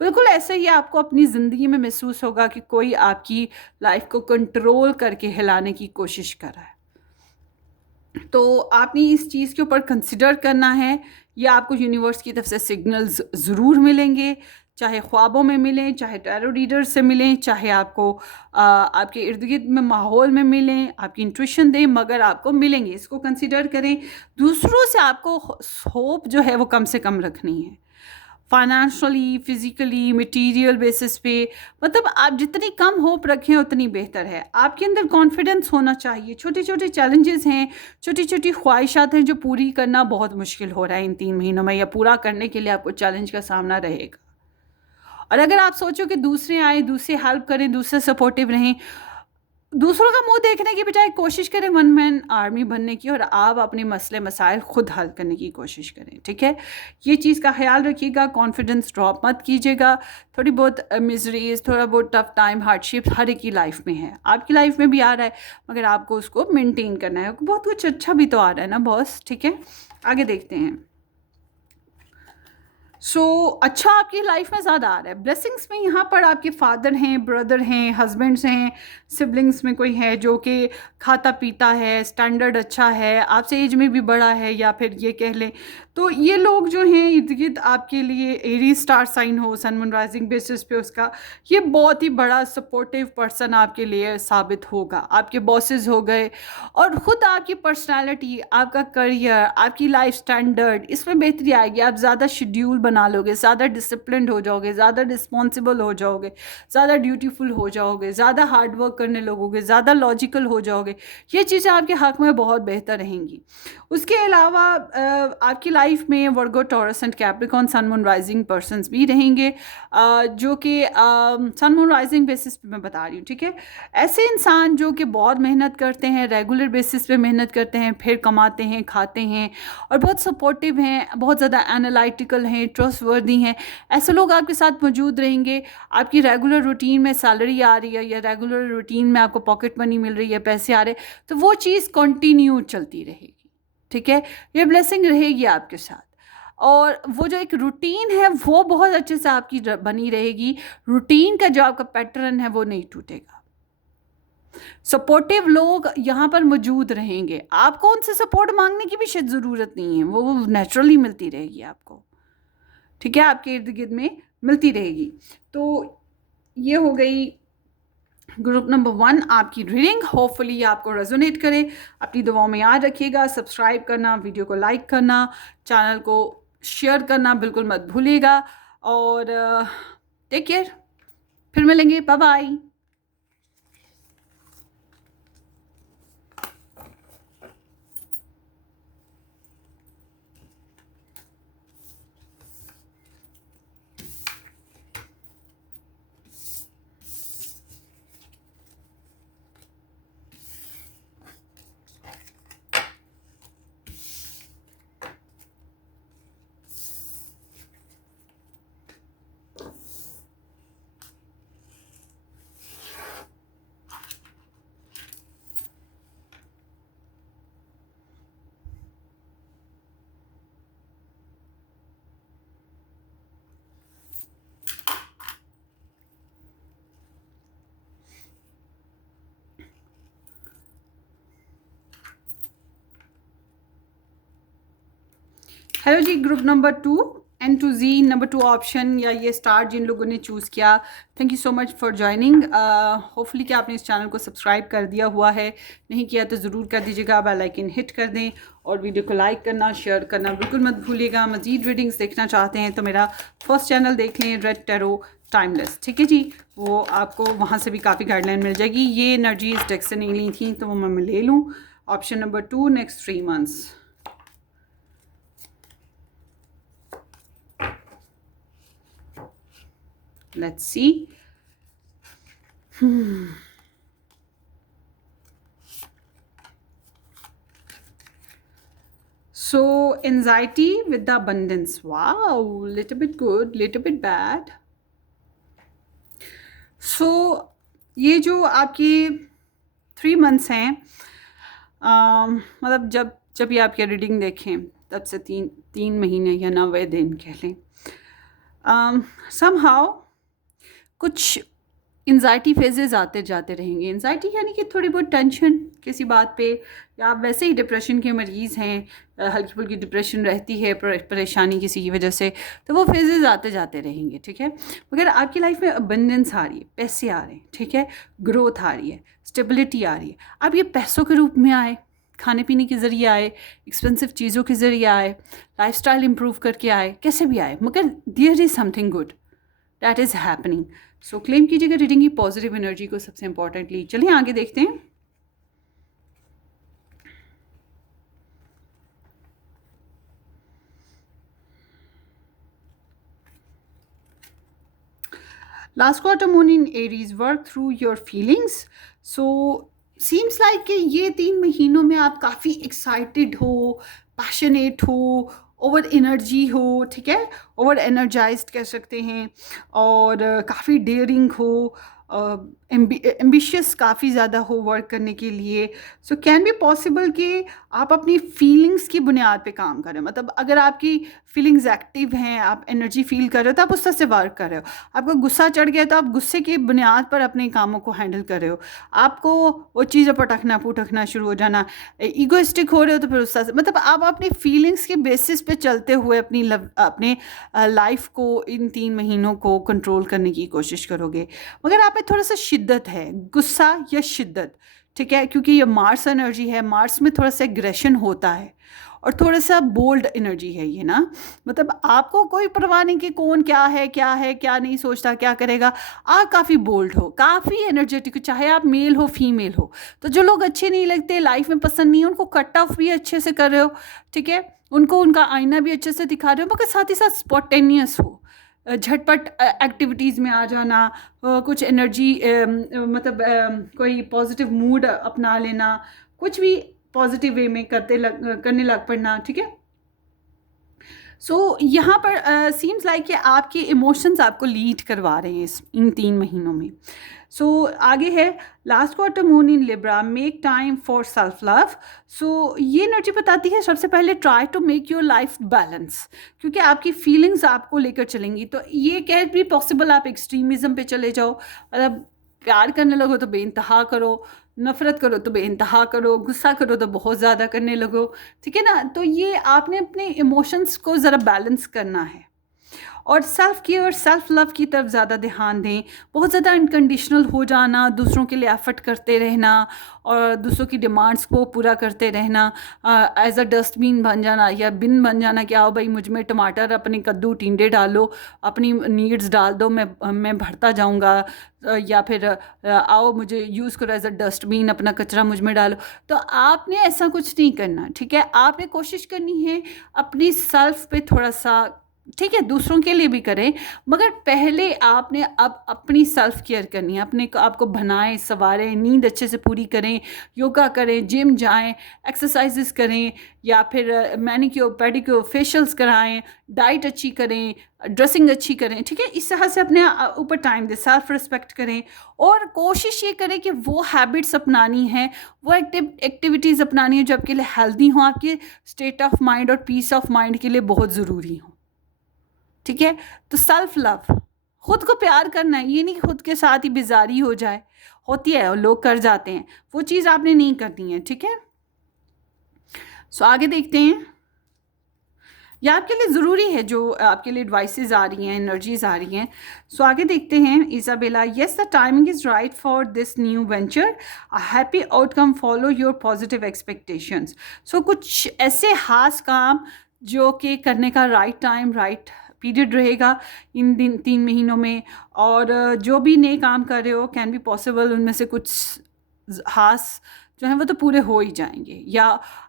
बिल्कुल ऐसे ही आपको अपनी ज़िंदगी में महसूस होगा कि कोई आपकी लाइफ को कंट्रोल करके हिलाने की कोशिश कर रहा है। तो आपने इस चीज़ के ऊपर कंसिडर करना है। या आपको यूनिवर्स की तरफ से सिग्नल्स ज़रूर मिलेंगे, चाहे ख्वाबों में मिलें, चाहे टैरो रीडर से मिलें, चाहे आपको आपके इर्द गिर्द में माहौल में मिलें, आपकी इंट्यूशन दें, मगर आपको मिलेंगे। इसको कंसिडर करें। दूसरों से आपको होप जो है वो कम से कम रखनी है, फाइनेंशियली, फिज़िकली, मटेरियल बेसिस पे। मतलब आप जितनी कम होप रखें उतनी बेहतर है। आपके अंदर कॉन्फिडेंस होना चाहिए। छोटे छोटे चैलेंजेस हैं, छोटी छोटी ख्वाहिशात हैं जो पूरी करना बहुत मुश्किल हो रहा है इन 3 महीनों में, या पूरा करने के लिए आपको चैलेंज का सामना रहेगा। और अगर आप सोचो कि दूसरे आए, दूसरे हेल्प करें, दूसरे सपोर्टिव रहें, दूसरों का मुंह देखने की बजाय कोशिश करें वन मैन आर्मी बनने की, और आप अपने मसले मसाइल खुद हल करने की कोशिश करें। ठीक है, ये चीज़ का ख्याल रखिएगा। कॉन्फिडेंस ड्रॉप मत कीजिएगा। थोड़ी बहुत मिजरीज, थोड़ा बहुत टफ टाइम, हार्डशिप हर एक की लाइफ में है, आपकी लाइफ में भी आ रहा है, मगर आपको उसको मेंटेन करना है। बहुत कुछ अच्छा भी तो आ रहा है ना बॉस। ठीक है, आगे देखते हैं। अच्छा आपकी लाइफ में ज़्यादा आ रहा है। ब्लेसिंग्स में यहाँ पर आपके फादर हैं, ब्रदर हैं, हस्बैंड्स हैं, सिबलिंग्स में कोई है जो कि खाता पीता है, स्टैंडर्ड अच्छा है, आपसे एज में भी बड़ा है, या फिर ये कह लें तो ये लोग जो हैं इर्द गिर्द आपके लिए, एरीज स्टार साइन हो, सन मून राइजिंग बेसिस पे उसका, ये बहुत ही बड़ा सपोर्टिव पर्सन आपके लिए साबित होगा। आपके बॉसेस हो गए, और ख़ुद आपकी पर्सनालिटी, आपका करियर, आपकी लाइफ स्टैंडर्ड, इसमें बेहतरी आएगी। आप ज़्यादा शेड्यूल बना लोगे, ज़्यादा डिसिप्लिन्ड हो जाओगे, ज़्यादा रिस्पॉन्सिबल हो जाओगे, ज़्यादा ड्यूटीफुल हो जाओगे, ज़्यादा हार्ड वर्क करने लगोगे, ज़्यादा लॉजिकल हो जाओगे। ये चीज़ें आपके हक़ में बहुत बेहतर रहेंगी। उसके अलावा आपकी लाइफ में Virgo, Taurus and Capricorn sun moon rising persons भी रहेंगे, जो कि सन मून राइजिंग बेसिस पे मैं बता रही हूँ। ठीक है, ऐसे इंसान जो कि बहुत मेहनत करते हैं, रेगुलर बेसिस पे मेहनत करते हैं, फिर कमाते हैं, खाते हैं, और बहुत सपोर्टिव हैं, बहुत ज़्यादा एनालिटिकल हैं, ट्रस्टवर्दी हैं। ऐसे लोग आपके साथ मौजूद रहेंगे। आपकी रेगुलर रूटीन में सैलरी आ रही है, या रेगुलर रूटीन में आपको पॉकेट मनी मिल रही है, पैसे आ रहे, तो वो चीज़ कंटिन्यू चलती रहेगी। ठीक है, ये ब्लेसिंग रहेगी आपके साथ। और वो जो एक रूटीन है वो बहुत अच्छे से आपकी बनी रहेगी। रूटीन का जो आपका पैटर्न है वो नहीं टूटेगा। सपोर्टिव लोग यहाँ पर मौजूद रहेंगे। आपको उनसे सपोर्ट मांगने की भी शायद ज़रूरत नहीं है, वो नेचुरली मिलती रहेगी आपको। ठीक है, आपके इर्द गिर्द में मिलती रहेगी। तो ये हो गई ग्रुप नंबर 1 आपकी रीडिंग। होपफुली आपको रेजोनेट करे। अपनी दुआओं में याद रखिएगा। सब्सक्राइब करना, वीडियो को लाइक करना, चैनल को शेयर करना बिल्कुल मत भूलिएगा। और टेक केयर, फिर मिलेंगे। Bye bye. हेलो जी, group number 2 N to Z number 2 option या ये स्टार जिन लोगों ने चूज़ किया, thank you so much for joining. Hopefully कि आपने इस चैनल को सब्सक्राइब कर दिया हुआ है, नहीं किया तो ज़रूर कर दीजिएगा, बेल आइकन हिट कर दें और वीडियो को लाइक करना शेयर करना बिल्कुल मत भूलिएगा। मज़ीद रीडिंग्स देखना चाहते हैं तो मेरा फर्स्ट चैनल देख लें, रेड टैरो टाइमलेस, ठीक है जी, वो आपको वहाँ से भी काफ़ी गाइडलाइन मिल जाएगी। ये एनर्जीज डेक से नहीं ली थी तो वो मैं ले लूँ। Option number 2 next 3 months। Let's see. So anxiety with the abundance. Wow, little bit good, little bit bad. So ये जो आपकी 3 months हैं, मतलब जब ये आपकी रीडिंग देखें तब से तीन महीने या 90 दिन कह लें, somehow कुछ एंजाइटी फेजेस आते जाते रहेंगे। एंजाइटी यानी कि थोड़ी बहुत टेंशन किसी बात पे, या आप वैसे ही डिप्रेशन के मरीज़ हैं, हल्की फुल्की डिप्रेशन रहती है, परेशानी किसी की वजह से, तो वो फेजेस आते जाते रहेंगे, ठीक है। मगर आपकी लाइफ में अबंडेंस आ रही है, पैसे आ रहे हैं, ठीक है, ग्रोथ आ रही है, स्टेबिलिटी आ रही है। अब ये पैसों के रूप में आए, खाने पीने के ज़रिए आए, एक्सपेंसिव चीज़ों के ज़रिए आए, लाइफस्टाइल इंप्रूव करके आए, कैसे भी आए, मगर there is something good that is happening. So claim कीजिएगा रीडिंग की पॉजिटिव एनर्जी को सबसे इंपॉर्टेंटली। चलिए आगे देखते हैं। Last quarter moon in Aries, work through your feelings. So seems like कि ये 3 महीनों में आप काफ़ी एक्साइटेड हो, पैशनेट हो, ओवर एनर्जी हो, ठीक है, ओवर एनर्जाइज्ड कह सकते हैं, और काफ़ी डेयरिंग हो, एम्बिशियस काफ़ी ज़्यादा हो वर्क करने के लिए। सो कैन बी पॉसिबल कि आप अपनी फीलिंग्स की बुनियाद पे काम करें। मतलब अगर आपकी फीलिंग्स एक्टिव हैं, आप एनर्जी फील कर रहे हो तो आप उस तरह से वर्क कर रहे हो। आपको गुस्सा चढ़ गया तो आप गुस्से की बुनियाद पर अपने कामों को हैंडल कर रहे हो। आपको वो चीज़ें पटकना पुटकना शुरू हो जाना, ईगोइस्टिक हो रहे हो तो फिर उस तरह से, मतलब आप अपनी फीलिंग्स के बेसिस पे चलते हुए अपने लाइफ को इन 3 महीनों को कंट्रोल करने की कोशिश करोगे। मगर आप में थोड़ा सा शिद्दत है, गुस्सा या शिद्दत, ठीक है, क्योंकि ये मार्स एनर्जी है, मार्स में थोड़ा सा एग्रेशन होता है और थोड़ा सा बोल्ड एनर्जी है ये ना। मतलब आपको कोई परवाह नहीं कि कौन क्या है क्या नहीं सोचता, क्या करेगा। आप काफ़ी बोल्ड हो, काफ़ी एनर्जेटिक हो, चाहे आप मेल हो फीमेल हो। तो जो लोग अच्छे नहीं लगते, लाइफ में पसंद नहीं है, उनको कट ऑफ भी अच्छे से कर रहे हो, ठीक है, उनको उनका आईना भी अच्छे से दिखा रहे हो, मगर साथ ही साथ स्पॉन्टेनियस हो, झटपट एक्टिविटीज़ में आ जाना, कुछ एनर्जी, मतलब कोई पॉजिटिव मूड अपना लेना, कुछ भी पॉजिटिव वे में करने लग पड़ना, ठीक है। सो यहाँ पर सीम्स लाइक कि आपके इमोशंस आपको लीड करवा रहे हैं इन 3 महीनों में। सो आगे है last quarter moon in Libra, make time for self love. So ये एनर्जी बताती है सबसे पहले try to make your life balance, क्योंकि आपकी फीलिंग्स आपको लेकर चलेंगी। तो ये कह भी पॉसिबल आप एक्सट्रीमिज़म पे चले जाओ, मतलब प्यार करने लगो तो बेइंतहा करो, नफ़रत करो तो बेइंतहा करो, गुस्सा करो तो बहुत ज़्यादा करने लगो, ठीक है ना। तो ये आपने अपने इमोशंस को ज़रा बैलेंस करना है और सेल्फ केयर सेल्फ लव की तरफ ज़्यादा ध्यान दें। बहुत ज़्यादा अनकंडीशनल हो जाना, दूसरों के लिए एफर्ट करते रहना और दूसरों की डिमांड्स को पूरा करते रहना, एज अ डस्टबिन बन जाना या बिन बन जाना कि आओ भाई मुझ में टमाटर, अपने कद्दू टिंडे डालो, अपनी नीड्स डाल दो, मैं भरता जाऊंगा, या फिर आओ मुझे यूज़ करो एज अ डस्टबिन, अपना कचरा मुझ में डालो। तो आपने ऐसा कुछ नहीं करना, ठीक है। आपने कोशिश करनी है अपनी सेल्फ पे थोड़ा सा, ठीक है, दूसरों के लिए भी करें, मगर पहले आपने अब अपनी सेल्फ केयर करनी है। अपने आपको बनाएं, संवारें, नींद अच्छे से पूरी करें, योगा करें, जिम जाएं, एक्सरसाइजेस करें, या फिर मैनिक्योर पेडिक्योर फेशियल्स कराएं, डाइट अच्छी करें, ड्रेसिंग अच्छी करें, ठीक है। इस तरह से अपने ऊपर टाइम दें, सेल्फ रिस्पेक्ट करें और कोशिश ये करें कि वो हैबिट्स अपनानी है, वो एक्टिविटीज़ अपनानी है जो आपके लिए हेल्दी हों, आपके स्टेट ऑफ माइंड और पीस ऑफ माइंड के लिए बहुत ज़रूरी हो, ठीक है। तो सेल्फ लव, खुद को प्यार करना है, ये नहीं कि खुद के साथ ही बेजारी हो जाए, होती है और लोग कर जाते हैं, वो चीज़ आपने नहीं करनी है, ठीक है। सो आगे देखते हैं। या आपके लिए ज़रूरी है, जो आपके लिए एडवाइसेस आ रही हैं, एनर्जीज आ रही हैं। सो आगे देखते हैं। Isabella, yes the timing is right for this new venture, a happy outcome, follow your positive expectations. So कुछ ऐसे खास काम जो कि करने का राइट टाइम, राइट पीरियड रहेगा इन 3 महीनों में। और जो भी नए काम कर रहे हो, कैन बी पॉसिबल उनमें से कुछ खास जो हैं वो तो पूरे हो ही जाएंगे, या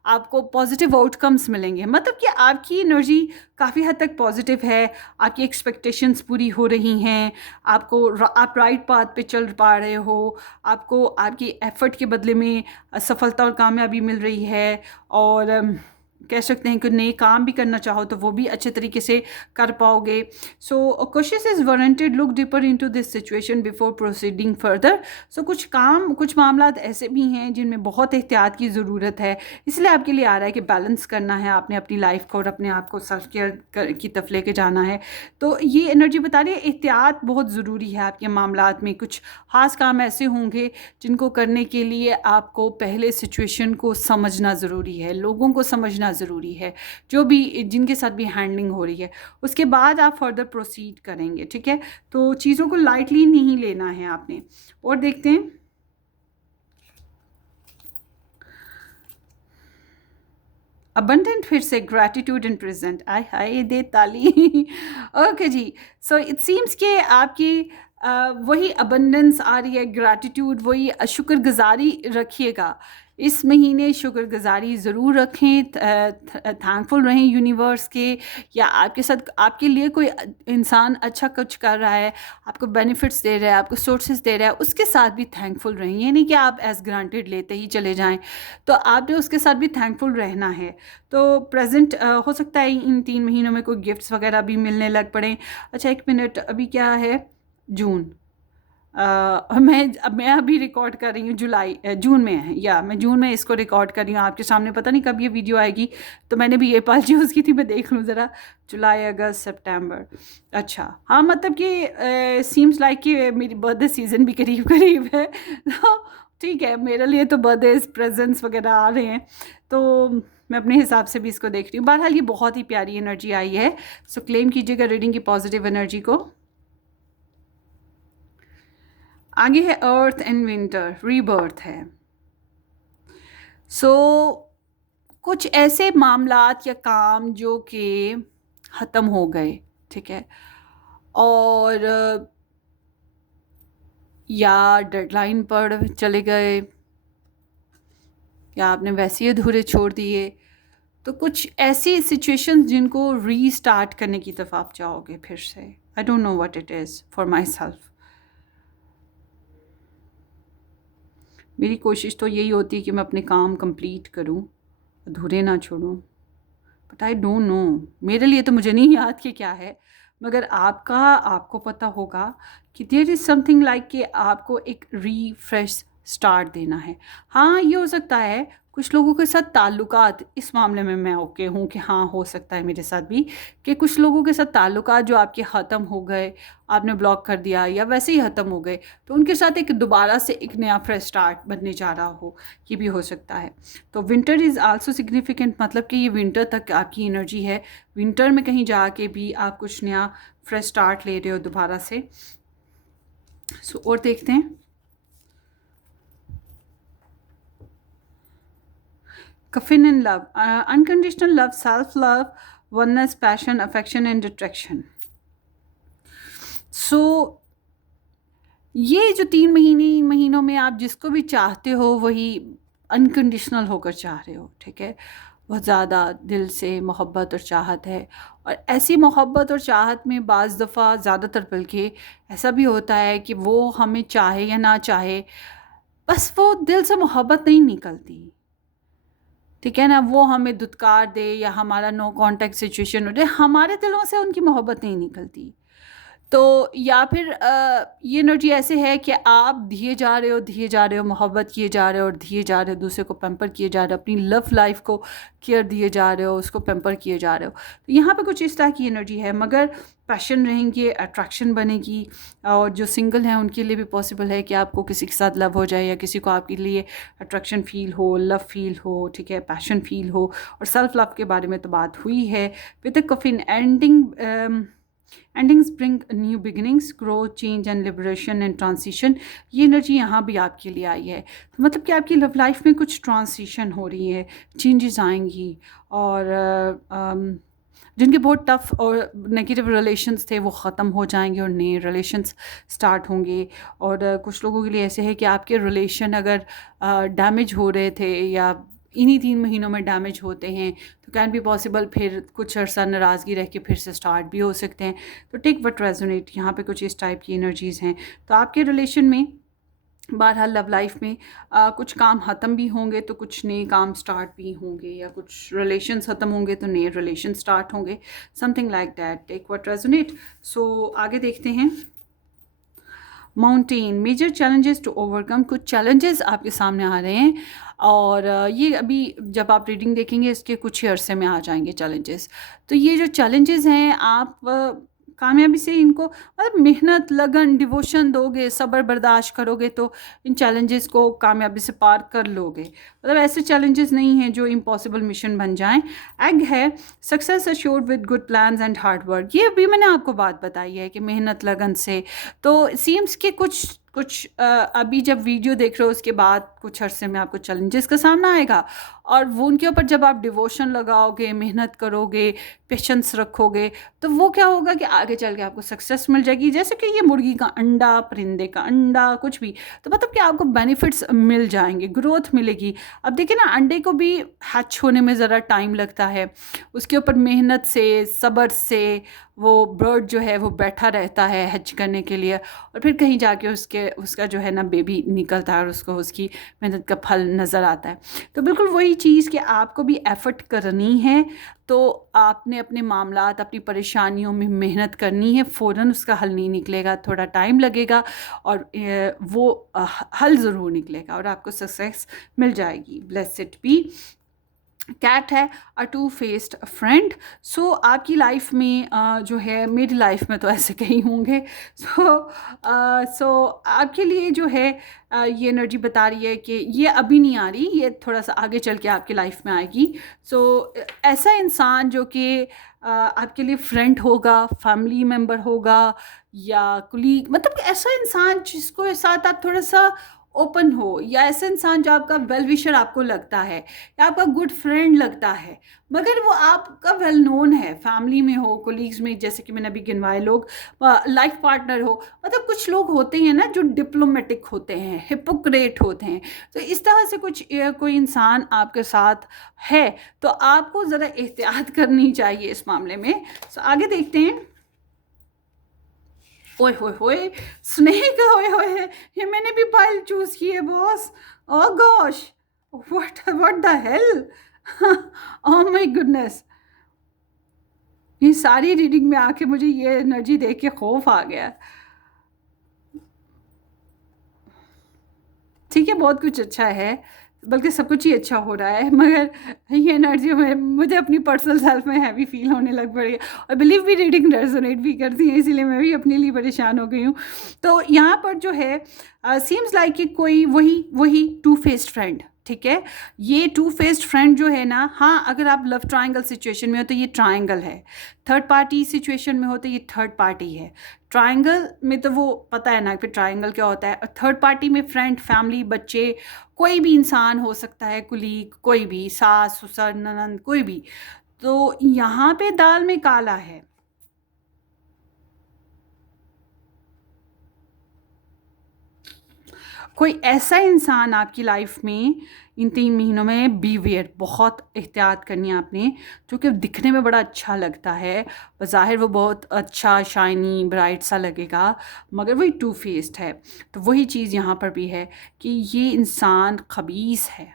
आपको पॉजिटिव आउटकम्स मिलेंगे। मतलब कि आपकी एनर्जी काफ़ी हद तक पॉजिटिव है, आपकी एक्सपेक्टेशंस पूरी हो रही हैं, आप राइट पाथ पे चल पा रहे हो, आपको आपकी एफर्ट के बदले में सफलता और कामयाबी मिल रही है। और कह सकते हैं कि नए काम भी करना चाहो तो वो भी अच्छे तरीके से कर पाओगे। सो कोशिश is warranted, look deeper into this situation before proceeding further. So कुछ मामला ऐसे भी हैं जिनमें बहुत एहतियात की ज़रूरत है, इसलिए आपके लिए आ रहा है कि बैलेंस करना है आपने अपनी लाइफ को, और अपने आप को सेल्फ केयर की तरफ लेके जाना है। तो ये एनर्जी बता रही है एहतियात बहुत ज़रूरी है आपके मामलात में। कुछ ख़ास काम ऐसे होंगे जिनको करने के लिए आपको पहले सिचुएशन को समझना ज़रूरी है, लोगों को समझना ज़रूरी है, जो भी जिनके साथ भी हैंडलिंग हो रही है, उसके बाद आप फर्दर प्रोसीड करेंगे। ठीक है, तो चीज़ों को लाइटली नहीं लेना है आपने। और देखते हैं अबंडेंट, फिर से ग्रैटिट्यूड इन प्रेजेंट, आय हाय दे ताली। ओके जी। सो इट सीम्स कि आपकी वही अबंडेंस आ रही है, ग्रैटिट्यूड, वही शुक्रगुजारी रखिएगा। इस महीने शुक्रगुजारी ज़रूर रखें, थैंकफुल रहें यूनिवर्स के, या आपके साथ आपके लिए कोई इंसान अच्छा कुछ कर रहा है, आपको बेनिफिट्स दे रहा है, आपको सोर्सेज दे रहा है, उसके साथ भी थैंकफुल रहें। ये नहीं कि आप एज ग्रांटेड लेते ही चले जाएं, तो आपने उसके साथ भी थैंकफुल रहना है। तो प्रेजेंट हो सकता है इन 3 महीनों में कोई गिफ्ट्स वगैरह भी मिलने लग पड़े। अच्छा, एक मिनट, अभी क्या है, जून। मैं अभी रिकॉर्ड कर रही हूँ जून में है, या मैं जून में इसको रिकॉर्ड कर रही हूँ आपके सामने। पता नहीं कब ये वीडियो आएगी, तो मैंने भी ये पाल यूज़ की थी, मैं देख लूँ ज़रा। जुलाई, अगस्त, सितंबर। अच्छा, हाँ, मतलब कि सीम्स लाइक कि मेरी बर्थडे सीज़न भी करीब करीब है। तो ठीक है, मेरे लिए तो बर्थडे प्रेजेंट्स वगैरह आ रहे हैं, तो मैं अपने हिसाब से भी इसको देख रही हूँ। बहरहाल ये बहुत ही प्यारी एनर्जी आई है। सो क्लेम कीजिएगा रीडिंग की पॉजिटिव एनर्जी को। आगे है अर्थ एंड विंटर, रीबर्थ है। सो कुछ ऐसे मामलात या काम जो कि ख़त्म हो गए, ठीक है, और या डेडलाइन पर चले गए, या आपने वैसे ही अधूरे छोड़ दिए, तो कुछ ऐसी सिचुएशंस जिनको रीस्टार्ट करने की तरफ आप चाहोगे फिर से। I don't know what it is for my self. मेरी कोशिश तो यही होती है कि मैं अपने काम कंप्लीट करूं, अधूरे ना छोड़ूं। बट आई डोंट नो, मेरे लिए तो मुझे नहीं याद कि क्या है, मगर आपको पता होगा कि देयर इज़ समथिंग लाइक कि आपको एक रीफ्रेश स्टार्ट देना है। हाँ, ये हो सकता है कुछ लोगों के साथ ताल्लुकात, इस मामले में मैं ओके हूँ कि हाँ, हो सकता है मेरे साथ भी कि कुछ लोगों के साथ ताल्लुकात जो आपके ख़त्म हो गए, आपने ब्लॉक कर दिया या वैसे ही ख़त्म हो गए, तो उनके साथ एक दोबारा से एक नया फ्रेश स्टार्ट बनने जा रहा हो, ये भी हो सकता है। तो विंटर इज़ आल्सो सिग्निफिकेंट, मतलब कि ये विंटर तक आपकी एनर्जी है। विंटर में कहीं जाके भी आप कुछ नया फ्रेश स्टार्ट ले रहे हो दोबारा से। सो और देखते हैं coffin in love, unconditional love, self love, oneness, passion, affection and attraction. So ये जो 3 महीनों में आप जिसको भी चाहते हो वही अनकंडीशनल होकर चाह रहे हो, ठीक है, बहुत ज़्यादा दिल से मोहब्बत और चाहत है। और ऐसी मोहब्बत और चाहत में बाज़ दफ़ा, ज़्यादातर बल्कि ऐसा भी होता है कि वो हमें चाहे या ना चाहे, बस वो दिल से मोहब्बत नहीं निकलती, ठीक है ना। वो हमें दुत्कार दे या हमारा नो कांटेक्ट सिचुएशन हो जाए, हमारे दिलों से उनकी मोहब्बत नहीं निकलती। तो या फिर ये एनर्जी ऐसे है कि आप दिए जा रहे हो, मोहब्बत किए जा रहे हो और दिए जा रहे हो, दूसरे को पैम्पर किए जा रहे हो, अपनी लव लाइफ को केयर दिए जा रहे हो, उसको पैम्पर किए जा रहे हो। तो यहाँ पे कुछ इस तरह की एनर्जी है, मगर पैशन रहेंगे, अट्रैक्शन बनेगी। और जो सिंगल हैं उनके लिए भी पॉसिबल है कि आपको किसी के साथ लव हो जाए, या किसी को आपके लिए अट्रैक्शन फील हो, लव फील हो, ठीक है, पैशन फील हो। और सेल्फ लव के बारे में तो बात हुई है। With the coffin endings bring new beginnings, growth, change and liberation and transition. ये एनर्जी यहाँ भी आपके लिए आई है। तो मतलब कि आपकी लव लाइफ में कुछ ट्रांसिशन हो रही है, चेंजेस आएंगी। और जिनके बहुत टफ और नेगेटिव रिलेशंस थे वो ख़त्म हो जाएंगे और नए रिलेशंस स्टार्ट होंगे। और कुछ लोगों के लिए ऐसे है कि आपके रिलेशन अगर डैमेज हो रहे थे या इन्हीं 3 महीनों में डैमेज होते हैं, तो कैन बी पॉसिबल फिर कुछ अर्सा नाराज़गी रह के फिर से स्टार्ट भी हो सकते हैं। तो टेक व्हाट रेजोनेट, यहाँ पे कुछ इस टाइप की एनर्जीज़ हैं। तो आपके रिलेशन में बहरहाल लव लाइफ में कुछ काम ख़त्म भी होंगे तो कुछ नए काम स्टार्ट भी होंगे, या कुछ रिलेशंस ख़त्म होंगे तो नए रिलेशन स्टार्ट होंगे, something like that. Take what resonate. So आगे देखते हैं। Mountain, major challenges to overcome, कुछ चैलेंजेस आपके सामने आ रहे हैं। और ये अभी जब आप रीडिंग देखेंगे इसके कुछ ही अरसे में आ जाएंगे चैलेंजेस। तो ये जो चैलेंजेस हैं आप कामयाबी से इनको मतलब मेहनत, लगन, डिवोशन दोगे, सब्र बर्दाश्त करोगे तो इन चैलेंजेस को कामयाबी से पार कर लोगे। मतलब ऐसे चैलेंजेस नहीं हैं जो इम्पॉसिबल मिशन बन जाएं। एग है, success assured with good plans and hard work. ये भी मैंने आपको बात बताई है कि मेहनत लगन से। तो सीम्स के कुछ कुछ अभी जब वीडियो देख रहे हो उसके बाद कुछ अरसे में आपको चैलेंजेस का सामना आएगा। और वो उनके ऊपर जब आप डिवोशन लगाओगे, मेहनत करोगे, पेशेंस रखोगे, तो वो क्या होगा कि आगे चल के आपको सक्सेस मिल जाएगी। जैसे कि ये मुर्गी का अंडा, परिंदे का अंडा, कुछ भी, तो मतलब कि आपको बेनिफिट्स मिल जाएंगे, ग्रोथ मिलेगी। अब देखिए ना, अंडे को भी हैच होने में ज़रा टाइम लगता है, उसके ऊपर मेहनत से, सब्र से वो बर्ड जो है वो बैठा रहता है हैच करने के लिए, और फिर कहीं जाके उसका जो है ना बेबी निकलता है और उसको उसकी मेहनत का फल नज़र आता है। तो बिल्कुल वही चीज़ कि आपको भी एफ़र्ट करनी है। तो आपने अपने मामलात, अपनी परेशानियों में मेहनत करनी है। फ़ौरन उसका हल नहीं निकलेगा, थोड़ा टाइम लगेगा, और वो हल ज़रूर निकलेगा और आपको सक्सेस मिल जाएगी। Blessed be. कैट है, a two faced friend. So आपकी लाइफ में जो है, मेरी लाइफ में तो ऐसे कहीं होंगे। सो आपके लिए जो है ये एनर्जी बता रही है कि ये अभी नहीं आ रही, ये थोड़ा सा आगे चल के आपकी लाइफ में आएगी। सो ऐसा इंसान जो कि आपके लिए फ्रेंड होगा, फैमिली मेम्बर होगा, या कुलीग, मतलब ऐसा इंसान जिसको साथ आप थोड़ा सा ओपन हो, या ऐसा इंसान जो आपका वेल विशर आपको लगता है, या आपका गुड फ्रेंड लगता है, मगर वो आपका वेल नोन है, फैमिली में हो, कोलीग्स में, जैसे कि मैंने अभी गिनवाए लोग, लाइफ पार्टनर हो। मतलब कुछ लोग होते हैं ना जो डिप्लोमेटिक होते हैं, हिपोक्रेट होते हैं। तो इस तरह से कुछ कोई इंसान आपके साथ है, तो आपको ज़रा एहतियात करनी चाहिए इस मामले में। तो आगे देखते हैं। ओए होए होए, स्नेक, ओए होए, ये मैंने भी पाइल चूज की है boss. Oh gosh, what the hell. Oh my goodness, ये सारी रीडिंग में आके मुझे ये एनर्जी देख के खौफ आ गया। ठीक है, बहुत कुछ अच्छा है, बल्कि सब कुछ ही अच्छा हो रहा है, मगर ये एनर्जी में मुझे अपनी पर्सनल सेल्फ में हैवी फील होने लग पड़ी है। और बिलीव भी रीडिंग रेजोनेट भी करती है, इसीलिए मैं भी अपने लिए परेशान हो गई हूँ। तो यहाँ पर जो है सीम्स लाइक कि कोई वही वही टू फेस्ड फ्रेंड, ठीक है। ये टू फेस्ड फ्रेंड जो है ना, हाँ, अगर आप लव ट्रायंगल सिचुएशन में हो तो ये ट्रायंगल है, थर्ड पार्टी सिचुएशन में हो तो ये थर्ड पार्टी है। ट्रायंगल में तो वो पता है ना फिर ट्रायंगल क्या होता है, और थर्ड पार्टी में फ्रेंड, फैमिली, बच्चे, कोई भी इंसान हो सकता है, कुलीग, कोई भी, सास ससुर ननंद, कोई भी। तो यहाँ पे दाल में काला है। कोई ऐसा इंसान आपकी लाइफ में इन 3 महीनों में, बीवियर, बहुत एहतियात करनी है आपने, जो कि दिखने में बड़ा अच्छा लगता है, बज़ाहिर वो बहुत अच्छा शाइनी ब्राइट सा लगेगा, मगर वही टू फेस्ड है। तो वही चीज़ यहाँ पर भी है कि ये इंसान खबीस है,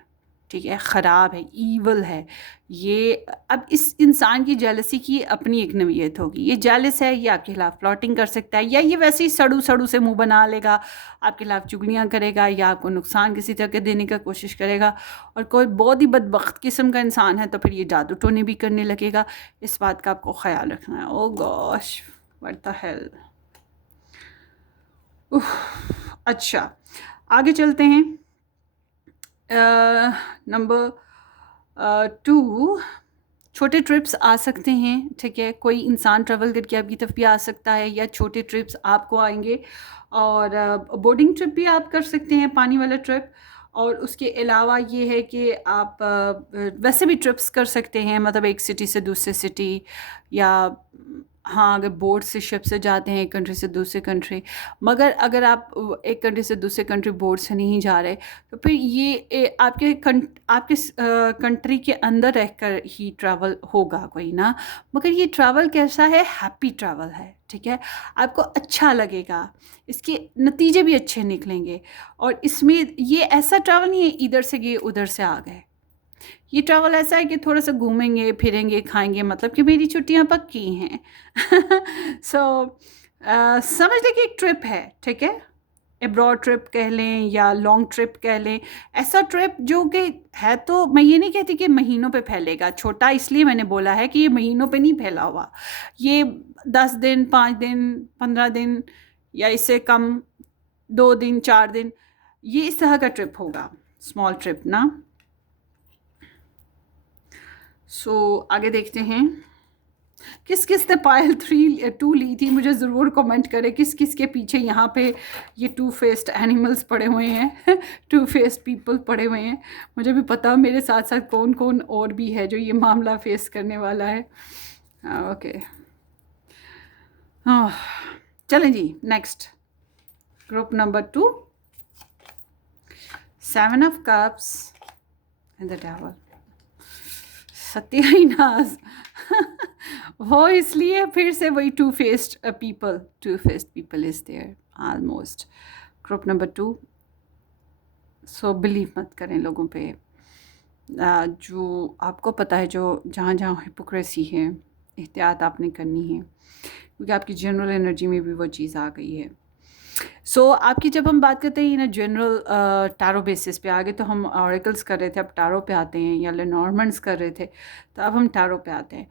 ठीक है, ख़राब है, ईवल है ये। अब इस इंसान की जेलसी की अपनी एक नवीयत होगी, ये जेलस है, ये आपके खिलाफ प्लॉटिंग कर सकता है, या ये वैसे ही सड़ू सड़ू से मुंह बना लेगा, आपके खिलाफ चुगलियाँ करेगा, या आपको नुकसान किसी तरह के देने का कोशिश करेगा। और कोई बहुत ही बदबख्त किस्म का इंसान है तो फिर ये जादू टोने भी करने लगेगा। इस बात का आपको ख्याल रखना है। Oh gosh, what the hell. अच्छा, आगे चलते हैं। नंबर 2, छोटे ट्रिप्स आ सकते हैं, ठीक है, कोई इंसान ट्रैवल करके आपकी तरफ भी आ सकता है, या छोटे ट्रिप्स आपको आएंगे। और बोर्डिंग ट्रिप भी आप कर सकते हैं, पानी वाला ट्रिप। और उसके अलावा ये है कि आप वैसे भी ट्रिप्स कर सकते हैं, मतलब एक सिटी से दूसरे सिटी, या हाँ, अगर बोट से, शिप से जाते हैं एक कंट्री से दूसरे कंट्री। मगर अगर आप एक कंट्री से दूसरे कंट्री बोट से नहीं जा रहे, तो फिर ये आपके कंट्री के अंदर रहकर ही ट्रैवल होगा कोई ना। मगर ये ट्रैवल कैसा है, हैप्पी ट्रैवल है, ठीक है, आपको अच्छा लगेगा, इसके नतीजे भी अच्छे निकलेंगे। और इसमें ये ऐसा ट्रैवल नहीं है इधर से गए उधर से आ गए। ये ट्रैवल ऐसा है कि थोड़ा सा घूमेंगे फिरेंगे खाएंगे, मतलब कि मेरी छुट्टियां पक्की हैं। सो समझ लें कि एक ट्रिप है, ठीक है, एब्रॉड ट्रिप कह लें या लॉन्ग ट्रिप कह लें। ऐसा ट्रिप जो कि है, तो मैं ये नहीं कहती कि महीनों पे फैलेगा। छोटा इसलिए मैंने बोला है कि ये महीनों पे नहीं फैला हुआ, ये 10 दिन, 5 दिन, 15 दिन, या इससे कम, 2 दिन, 4 दिन, ये इस तरह का ट्रिप होगा, स्मॉल ट्रिप ना। सो आगे देखते हैं, किस किस ने पायल 2 ली थी, मुझे ज़रूर कमेंट करें किस किस के पीछे यहाँ पे ये 2 फेस्ड एनिमल्स पड़े हुए हैं। 2 फेस्ड पीपल पड़े हुए हैं। मुझे भी पता मेरे साथ साथ कौन कौन और भी है जो ये मामला फेस करने वाला है। ओके, हाँ, चलें जी, next group number 2, 7 of cups and the devil. सत्यानाश। वो इसलिए फिर से वही 2 faced people is there almost. Group number 2, so believe मत करें लोगों पे। जो आपको पता है, जो जहाँ जहाँ हिपोक्रेसी है, एहतियात आपने करनी है, क्योंकि आपकी जनरल एनर्जी में भी वो चीज़ आ गई है। सो आपकी जब हम बात करते हैं ना जनरल टारो बेसिस पे, आगे तो हम ऑरेकल्स कर रहे थे, अब टारो पे आते हैं, या लेनॉर्मंड्स कर रहे थे, तो अब हम टारो पे आते हैं।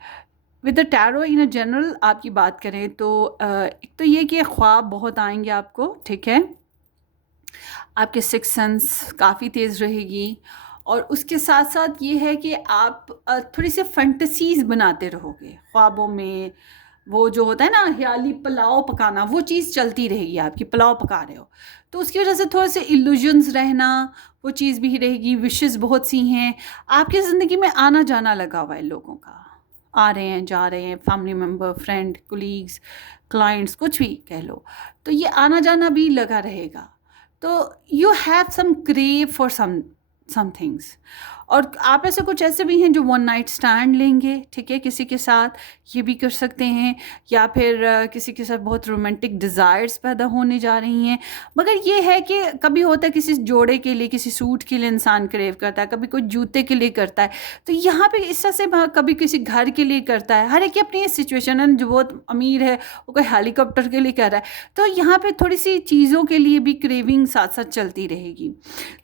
With the tarot in a general आपकी बात करें तो एक तो ये कि ख्वाब बहुत आएंगे आपको, ठीक है, आपके सिक्स सेंस काफ़ी तेज़ रहेगी। और उसके साथ साथ ये है कि आप थोड़ी सी फंटसीज बनाते रहोगे ख्वाबों में। वो जो होता है ना ख्याली पुलाव पकाना, वो चीज़ चलती रहेगी आपकी, पुलाव पका रहे हो तो उसकी वजह से थोड़े से इल्यूजन्स रहना, वो चीज़ भी रहेगी। विशेस बहुत सी हैं आपकी ज़िंदगी में, आना जाना लगा हुआ है लोगों का, आ रहे हैं जा रहे हैं, family member, friend, colleagues, clients, कुछ भी कह लो, तो ये आना जाना भी लगा रहेगा। तो you have some crave for some things. और आप ऐसे कुछ ऐसे भी हैं जो वन नाइट स्टैंड लेंगे, ठीक है, किसी के साथ, ये भी कर सकते हैं। या फिर किसी के साथ बहुत रोमांटिक डिज़ायर्स पैदा होने जा रही हैं। मगर ये है कि कभी होता है किसी जोड़े के लिए, किसी सूट के लिए इंसान क्रेव करता है, कभी कोई जूते के लिए करता है, तो यहाँ पे इस तरह से कभी किसी घर के लिए करता है। हर एक की अपनी सिचुएशन है, जो बहुत अमीर है वो कोई हेलीकॉप्टर के लिए कर रहा है, तो यहाँ पे थोड़ी सी चीज़ों के लिए भी क्रेविंग साथ साथ चलती रहेगी।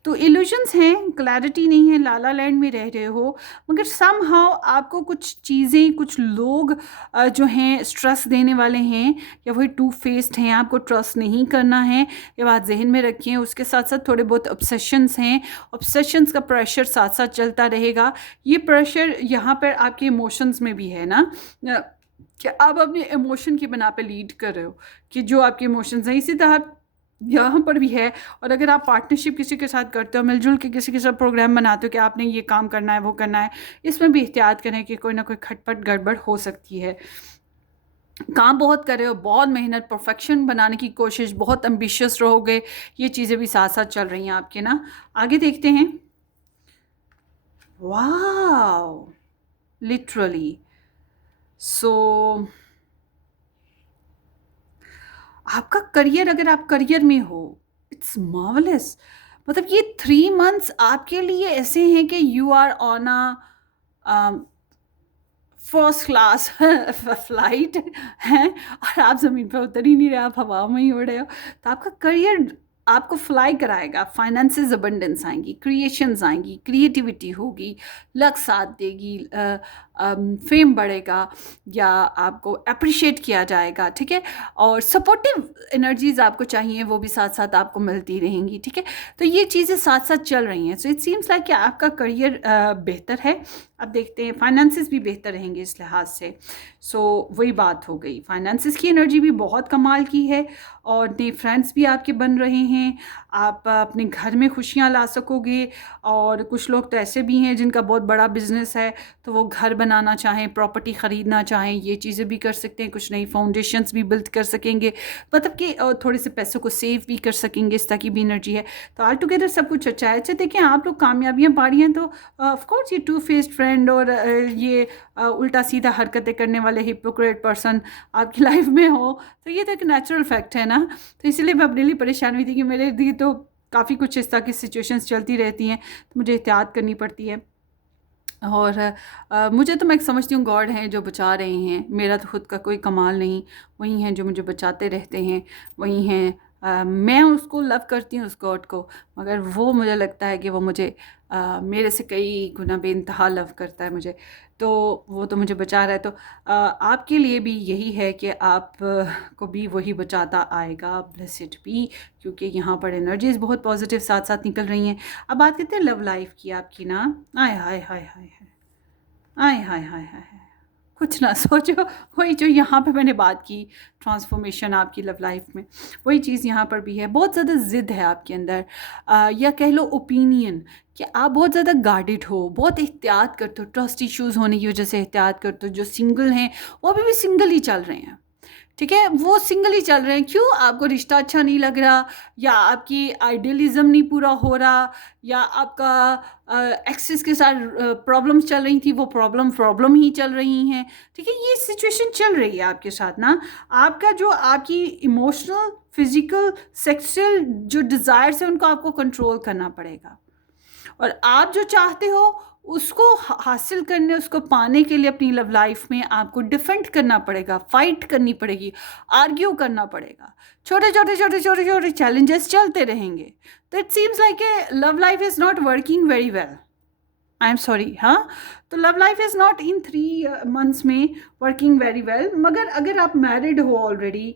तो इल्यूजन्स हैं, क्लैरिटी नहीं है, लाला लैंड में रह रहे हो, मगर सम हाउ आपको कुछ चीज़ें, कुछ लोग जो हैं स्ट्रेस देने वाले हैं, या वही 2 फेस्ड हैं, आपको ट्रस्ट नहीं करना है, ये बात जहन में रखिए। उसके साथ साथ थोड़े बहुत ऑब्सेशंस हैं, ऑब्सेशंस का प्रेशर साथ साथ चलता रहेगा। ये प्रेशर यहाँ पर आपके इमोशंस में भी है ना, कि आप अपने इमोशन की बना पे लीड कर रहे हो, कि जो आपके इमोशंस हैं, इसी तरह यहाँ पर भी है। और अगर आप पार्टनरशिप किसी के साथ करते हो, मिलजुल के किसी के साथ प्रोग्राम बनाते हो कि आपने ये काम करना है, वो करना है, इसमें भी एहतियात करें कि कोई ना कोई खटपट गड़बड़ हो सकती है। काम बहुत कर रहे हो, बहुत मेहनत, परफेक्शन बनाने की कोशिश, बहुत एम्बिशियस रहोगे, ये चीज़ें भी साथ साथ चल रही हैं आपके ना। आगे देखते हैं। Wow, literally. सो आपका करियर, अगर आप करियर में हो, इट्स मार्वलस। मतलब ये 3 मंथ्स आपके लिए ऐसे हैं कि you are on a first class flight हैं, और आप ज़मीन पे उतर ही नहीं रहे, आप हवा में ही उड़ रहे हो। तो आपका करियर आपको फ्लाई कराएगा, फाइनेंसेस अबंडेंस आएंगी, क्रिएशंस आएंगी, क्रिएटिविटी होगी, लक साथ देगी, फेम बढ़ेगा, या आपको अप्रिशिएट किया जाएगा, ठीक है। और सपोर्टिव एनर्जीज आपको चाहिए, वो भी साथ साथ आपको मिलती रहेंगी, ठीक है। तो ये चीज़ें साथ साथ चल रही हैं। सो इट सीम्स लाइक कि आपका करियर बेहतर है। अब देखते हैं, फाइनेंसिस भी बेहतर रहेंगे इस लिहाज से। सो वही बात हो गई, फाइनेंसिस की एनर्जी भी बहुत कमाल की है, और नए फ्रेंड्स भी आपके बन रहे हैं। आप अपने घर में खुशियाँ ला सकोगे। और कुछ लोग तो ऐसे भी हैं जिनका बहुत बड़ा बिजनेस है, तो वो घर बनाना चाहें, प्रॉपर्टी ख़रीदना चाहें, ये चीज़ें भी कर सकते हैं। कुछ नई फाउंडेशंस भी बिल्ड कर सकेंगे, मतलब कि थोड़े से पैसों को सेव भी कर सकेंगे, इस तरह की भी एनर्जी है। तो ऑल टुगेदर सब कुछ अच्छा है। अच्छा देखें, आप लोग कामयाबियाँ पा रही हैं, तो ऑफ कोर्स ये टू फेस्ड फ्रेंड और ये उल्टा सीधा हरकतें करने वाले हिपोक्रेट पर्सन आपकी लाइफ में हो, तो ये तो एक नेचुरल फैक्ट है ना। तो इसलिए मैं अपने लिए परेशान हुई थी कि मेरे लिए तो काफ़ी कुछ इस तरह की सिचुएशंस चलती रहती हैं, तो मुझे एहतियात करनी पड़ती है। और मुझे तो मैं समझती हूँ गॉड हैं जो बचा रहे हैं, मेरा तो खुद का कोई कमाल नहीं, वही हैं जो मुझे बचाते रहते हैं, वही हैं। मैं उसको लव करती हूँ उस गॉड को, मगर वो मुझे लगता है कि वो मुझे मेरे से कई गुना बेइंतहा लव करता है मुझे, तो वो तो मुझे बचा रहा है। तो आपके लिए भी यही है कि आप को भी वही बचाता आएगा, ब्लेस्ड बी, क्योंकि यहाँ पर एनर्जीज बहुत पॉजिटिव साथ साथ निकल रही हैं। अब बात करते हैं लव लाइफ की आपकी ना। आय हाय हाय हाय हाय, आय हाय हाय हाय हाय, कुछ ना सोचो। वही जो यहाँ पे मैंने बात की, ट्रांसफॉर्मेशन आपकी लव लाइफ में, वही चीज़ यहाँ पर भी है। बहुत ज़्यादा ज़िद है आपके अंदर, या कह लो ओपिनियन, कि आप बहुत ज़्यादा गार्डेड हो, बहुत एहतियात करते हो, ट्रस्ट इश्यूज़ होने की वजह से एहतियात करते हो। जो सिंगल हैं वो अभी भी सिंगल ही चल रहे हैं, ठीक है, वो सिंगल ही चल रहे हैं। क्यों? आपको रिश्ता अच्छा नहीं लग रहा, या आपकी आइडियलिज्म नहीं पूरा हो रहा, या आपका एक्सेस के साथ प्रॉब्लम्स चल रही थी, वो प्रॉब्लम ही चल रही हैं, ठीक है। ये सिचुएशन चल रही है आपके साथ ना। आपका जो आपकी इमोशनल, फिजिकल, सेक्सुअल जो डिज़ायर्स हैं, उनको आपको कंट्रोल करना पड़ेगा। और आप जो चाहते हो उसको हासिल करने, उसको पाने के लिए अपनी लव लाइफ में आपको डिफेंड करना पड़ेगा, फाइट करनी पड़ेगी, आर्ग्यू करना पड़ेगा। छोटे छोटे छोटे छोटे छोटे चैलेंजेस चलते रहेंगे। तो it seems like a love life is not working very well, I am sorry. हाँ, तो love life is not in 3 months में वर्किंग वेरी वेल। मगर अगर आप मैरिड हो ऑलरेडी,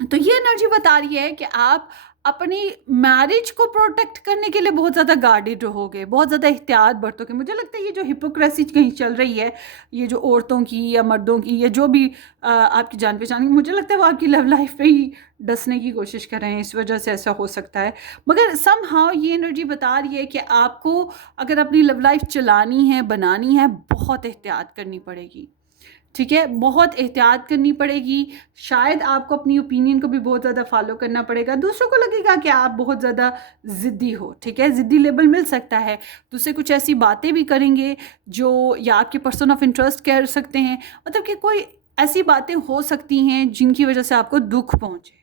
तो ये एनर्जी बता रही है कि आप अपनी मैरिज को प्रोटेक्ट करने के लिए बहुत ज़्यादा गार्डेड रहोगे, बहुत ज़्यादा एहतियात बरतोगे। मुझे लगता है ये जो हिपोक्रेसी कहीं चल रही है, ये जो औरतों की या मर्दों की, या जो भी आपकी जान पहचान की, मुझे लगता है वो आपकी लव लाइफ पे ही डसने की कोशिश कर रहे हैं, इस वजह से ऐसा हो सकता है। मगर समहाउ ये एनर्जी बता रही है कि आपको अगर अपनी लव लाइफ चलानी है, बनानी है, बहुत एहतियात करनी पड़ेगी, ठीक है, बहुत एहतियात करनी पड़ेगी। शायद आपको अपनी ओपिनियन को भी बहुत ज़्यादा फॉलो करना पड़ेगा। दूसरों को लगेगा कि आप बहुत ज़्यादा ज़िद्दी हो, ठीक है, ज़िद्दी लेबल मिल सकता है। दूसरे कुछ ऐसी बातें भी करेंगे जो, या आपके पर्सन ऑफ इंटरेस्ट कह सकते हैं, मतलब कि कोई ऐसी बातें हो सकती हैं जिनकी वजह से आपको दुख पहुँचे।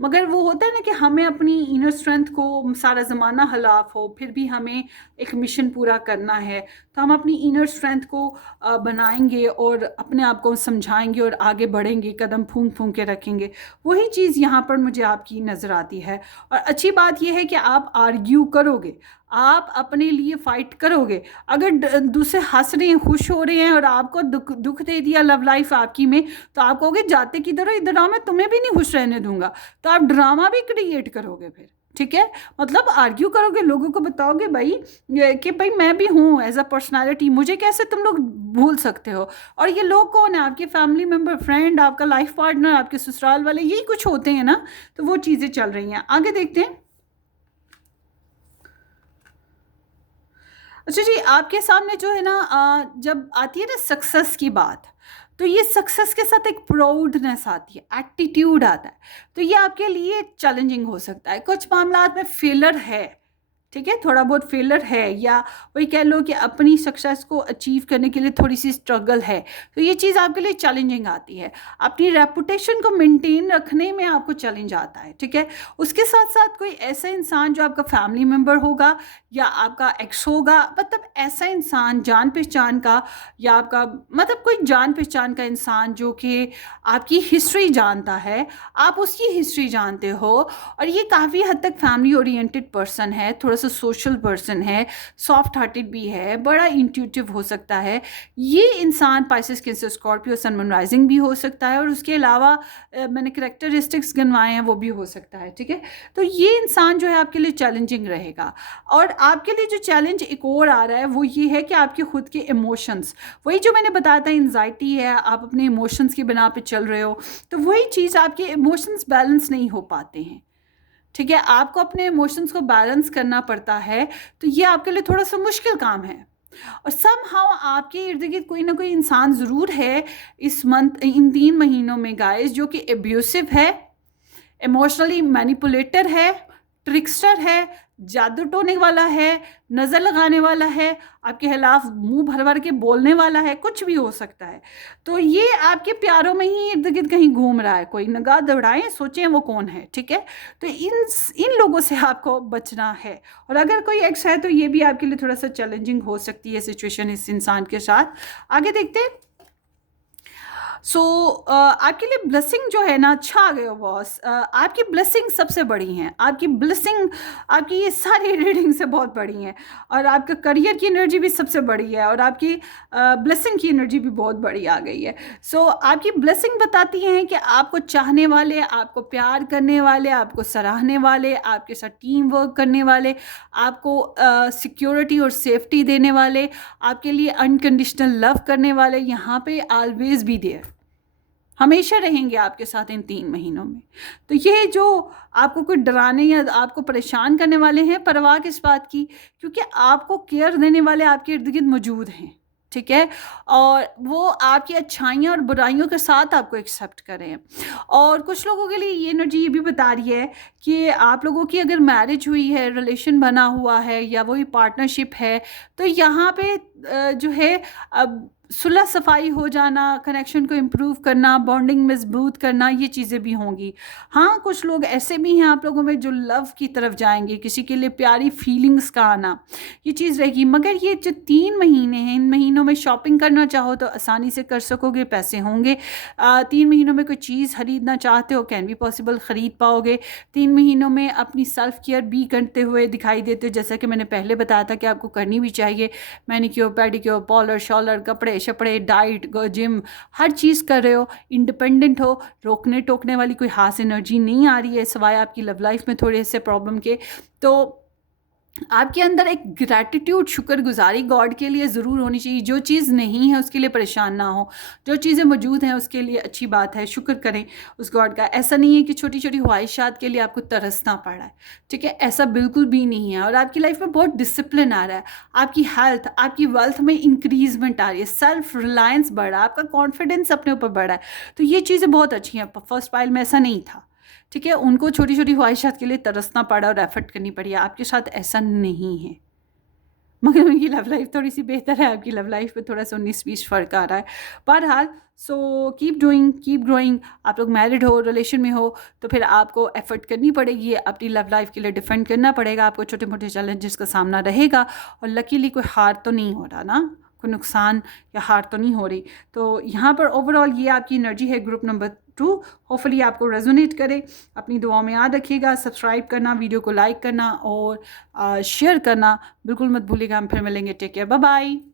मगर वो होता है ना कि हमें अपनी इनर स्ट्रेंथ को, सारा ज़माना हलाफ हो, फिर भी हमें एक मिशन पूरा करना है, तो हम अपनी इनर स्ट्रेंथ को बनाएंगे और अपने आप को समझाएंगे और आगे बढ़ेंगे, कदम फूंक फूंक के रखेंगे। वही चीज़ यहाँ पर मुझे आपकी नज़र आती है। और अच्छी बात यह है कि आप आर्ग्यू करोगे, आप अपने लिए फ़ाइट करोगे। अगर दूसरे हंस रहे हैं, खुश हो रहे हैं, और आपको दुख दे दिया लव लाइफ आपकी में, तो आप कहोगे जाते किधर हो, इधर आओ, मैं तुम्हें भी नहीं खुश रहने दूंगा। तो आप ड्रामा भी क्रिएट करोगे फिर, ठीक है, मतलब आर्ग्यू करोगे, लोगों को बताओगे भाई कि भाई मैं भी हूँ एज अ पर्सनालिटी, मुझे कैसे तुम लोग भूल सकते हो। और ये लोग कौन है? आपके फैमिली मेम्बर, फ्रेंड, आपका लाइफ पार्टनर, आपके ससुराल वाले, यही कुछ होते हैं ना। तो वो चीज़ें चल रही हैं। आगे देखते हैं। अच्छा जी, आपके सामने जो है ना, जब आती है ना सक्सेस की बात, तो ये सक्सेस के साथ एक प्राउडनेस आती है, एटीट्यूड आता है। तो ये आपके लिए चैलेंजिंग हो सकता है, कुछ मामलात में फेलर है, ठीक है, थोड़ा बहुत फेलर है, या वही कह लो कि अपनी सक्सेस को अचीव करने के लिए थोड़ी सी स्ट्रगल है, तो ये चीज़ आपके लिए चैलेंजिंग आती है। अपनी रेपुटेशन को मेंटेन रखने में आपको चैलेंज आता है, ठीक है। उसके साथ साथ कोई ऐसा इंसान जो आपका फैमिली मेम्बर होगा या आपका एक्स होगा, मतलब ऐसा इंसान जान पहचान का, या आपका मतलब कोई जान पहचान का इंसान जो कि आपकी हिस्ट्री जानता है, आप उसकी हिस्ट्री जानते हो, और ये काफ़ी हद तक फैमिली ओरिएंटेड पर्सन है, थोड़ा सा सोशल पर्सन है, सॉफ्ट हार्टेड भी है, बड़ा इंट्यूटिव हो सकता है। ये इंसान पाइसेस, कैंसर, स्कॉर्पियो, सन, मून, राइजिंग भी हो सकता है, और उसके अलावा मैंने करेक्टरिस्टिक्स गिनवाए हैं वो भी हो सकता है, ठीक है। तो ये इंसान जो है आपके लिए चैलेंजिंग रहेगा। और आपके लिए जो चैलेंज एक और आ रहा है वो ये है कि आपके खुद के इमोशंस, वही जो मैंने बताया था एंजाइटी है, आप अपने इमोशंस की बिना पे चल रहे हो, तो वही चीज़ आपके इमोशंस बैलेंस नहीं हो पाते हैं, ठीक है। आपको अपने इमोशंस को बैलेंस करना पड़ता है, तो ये आपके लिए थोड़ा सा मुश्किल काम है। और समहाउ आपके इर्द गिर्द कोई ना कोई इंसान ज़रूर है इस मंथ, इन 3 महीनों में गाइस, जो कि एब्यूसिव है, इमोशनली मैनिपुलेटर है, ट्रिक्स्टर है, जादू टोने वाला है, नज़र लगाने वाला है, आपके खिलाफ मुंह भर भर के बोलने वाला है, कुछ भी हो सकता है। तो ये आपके प्यारों में ही इर्द गिर्द कहीं घूम रहा है, कोई निगाह दौड़ाएं, सोचें वो कौन है, ठीक है। तो इन लोगों से आपको बचना है। और अगर कोई एक्स है तो ये भी आपके लिए थोड़ा सा चैलेंजिंग हो सकती है सिचुएशन इस इंसान के साथ। आगे देखते हैं। सो आपके लिए ब्लेसिंग जो है ना, अच्छा आ गए हो बॉस, आपकी ब्लेसिंग सबसे बड़ी हैं, आपकी ब्लेसिंग आपकी ये सारी रीडिंग से बहुत बड़ी हैं, और आपका करियर की एनर्जी भी सबसे बड़ी है, और आपकी ब्लेसिंग की एनर्जी भी बहुत बड़ी आ गई है। सो आपकी ब्लेसिंग बताती हैं कि आपको चाहने वाले, आपको प्यार करने वाले, आपको सराहने वाले, आपके साथ टीम वर्क करने वाले, आपको सिक्योरिटी और सेफ्टी देने वाले, आपके लिए अनकंडीशनल लव करने वाले यहाँ पे ऑलवेज बी देयर, हमेशा रहेंगे आपके साथ इन 3 महीनों में। तो ये जो आपको कोई डराने या आपको परेशान करने वाले हैं, परवाह किस बात की, क्योंकि आपको केयर देने वाले आपके इर्द गिर्द मौजूद हैं, ठीक है। और वो आपकी अच्छाइयाँ और बुराइयों के साथ आपको एक्सेप्ट करें। और कुछ लोगों के लिए ये एनर्जी ये भी बता रही है कि आप लोगों की अगर मैरिज हुई है, रिलेशन बना हुआ है, या वही पार्टनरशिप है, तो यहाँ पे जो है अब सुलह सफाई हो जाना, कनेक्शन को इम्प्रूव करना, बॉन्डिंग मजबूत करना, ये चीज़ें भी होंगी। हाँ, कुछ लोग ऐसे भी हैं आप लोगों में जो लव की तरफ जाएंगे, किसी के लिए प्यारी फीलिंग्स का आना, ये चीज़ रहेगी। मगर ये जो 3 महीने हैं, इन महीनों में शॉपिंग करना चाहो तो आसानी से कर सकोगे, पैसे होंगे। 3 महीनों में कोई चीज़ खरीदना चाहते हो, कैन बी पॉसिबल, ख़रीद पाओगे। 3 महीनों में अपनी सेल्फ केयर भी करते हुए दिखाई देते हो, जैसा कि मैंने पहले बताया था कि आपको करनी भी चाहिए। मैनिक्योर, पेडिक्योर, पॉलर शॉलर, कपड़े शपड़े, डाइट, जिम, हर चीज़ कर रहे हो, इंडिपेंडेंट हो, रोकने टोकने वाली कोई खास एनर्जी नहीं आ रही है, सिवाय आपकी लव लाइफ में थोड़े से प्रॉब्लम के। तो आपके अंदर एक ग्रैटिट्यूड, शुक्रगुजारी गॉड के लिए ज़रूर होनी चाहिए। जो चीज़ नहीं है उसके लिए परेशान ना हो, जो चीज़ें मौजूद हैं उसके लिए अच्छी बात है, शुक्र करें उस गॉड का। ऐसा नहीं है कि छोटी छोटी ख्वाहिशात के लिए आपको तरसना पड़ रहा है, ठीक है, ऐसा बिल्कुल भी नहीं है। और आपकी लाइफ में बहुत डिसिप्लिन आ रहा है, आपकी हेल्थ, आपकी वेल्थ में इंक्रीजमेंट आ रही है, सेल्फ रिलायंस बढ़ रहा है, आपका कॉन्फिडेंस अपने ऊपर बढ़ रहा है। तो ये चीज़ें बहुत अच्छी हैं। फर्स्ट पाइल में ऐसा नहीं था, ठीक है, उनको छोटी छोटी ख्वाहिशात के लिए तरसना पड़ा और एफर्ट करनी पड़ी। आपके साथ ऐसा नहीं है, मगर उनकी लव लाइफ थोड़ी सी बेहतर है, आपकी लव लाइफ में थोड़ा सा 19-20 फ़र्क आ रहा है। बहरहाल, so keep doing, keep growing. आप लोग मैरिड हो, रिलेशन में हो, तो फिर आपको एफर्ट करनी पड़ेगी, अपनी लव लाइफ के लिए डिफेंड करना पड़ेगा, आपको छोटे मोटे चैलेंजेस का सामना रहेगा। और लकीली कोई हार तो नहीं हो रहा ना, कोई नुकसान या हार तो नहीं हो रही। तो यहाँ पर ओवरऑल ये आपकी एनर्जी है ग्रुप नंबर 2। होपफुली आपको रेजोनेट करे। अपनी दुआओं में याद रखिएगा, सब्सक्राइब करना, वीडियो को लाइक करना और शेयर करना बिल्कुल मत भूलिएगा। हम फिर मिलेंगे। Take care, bye bye.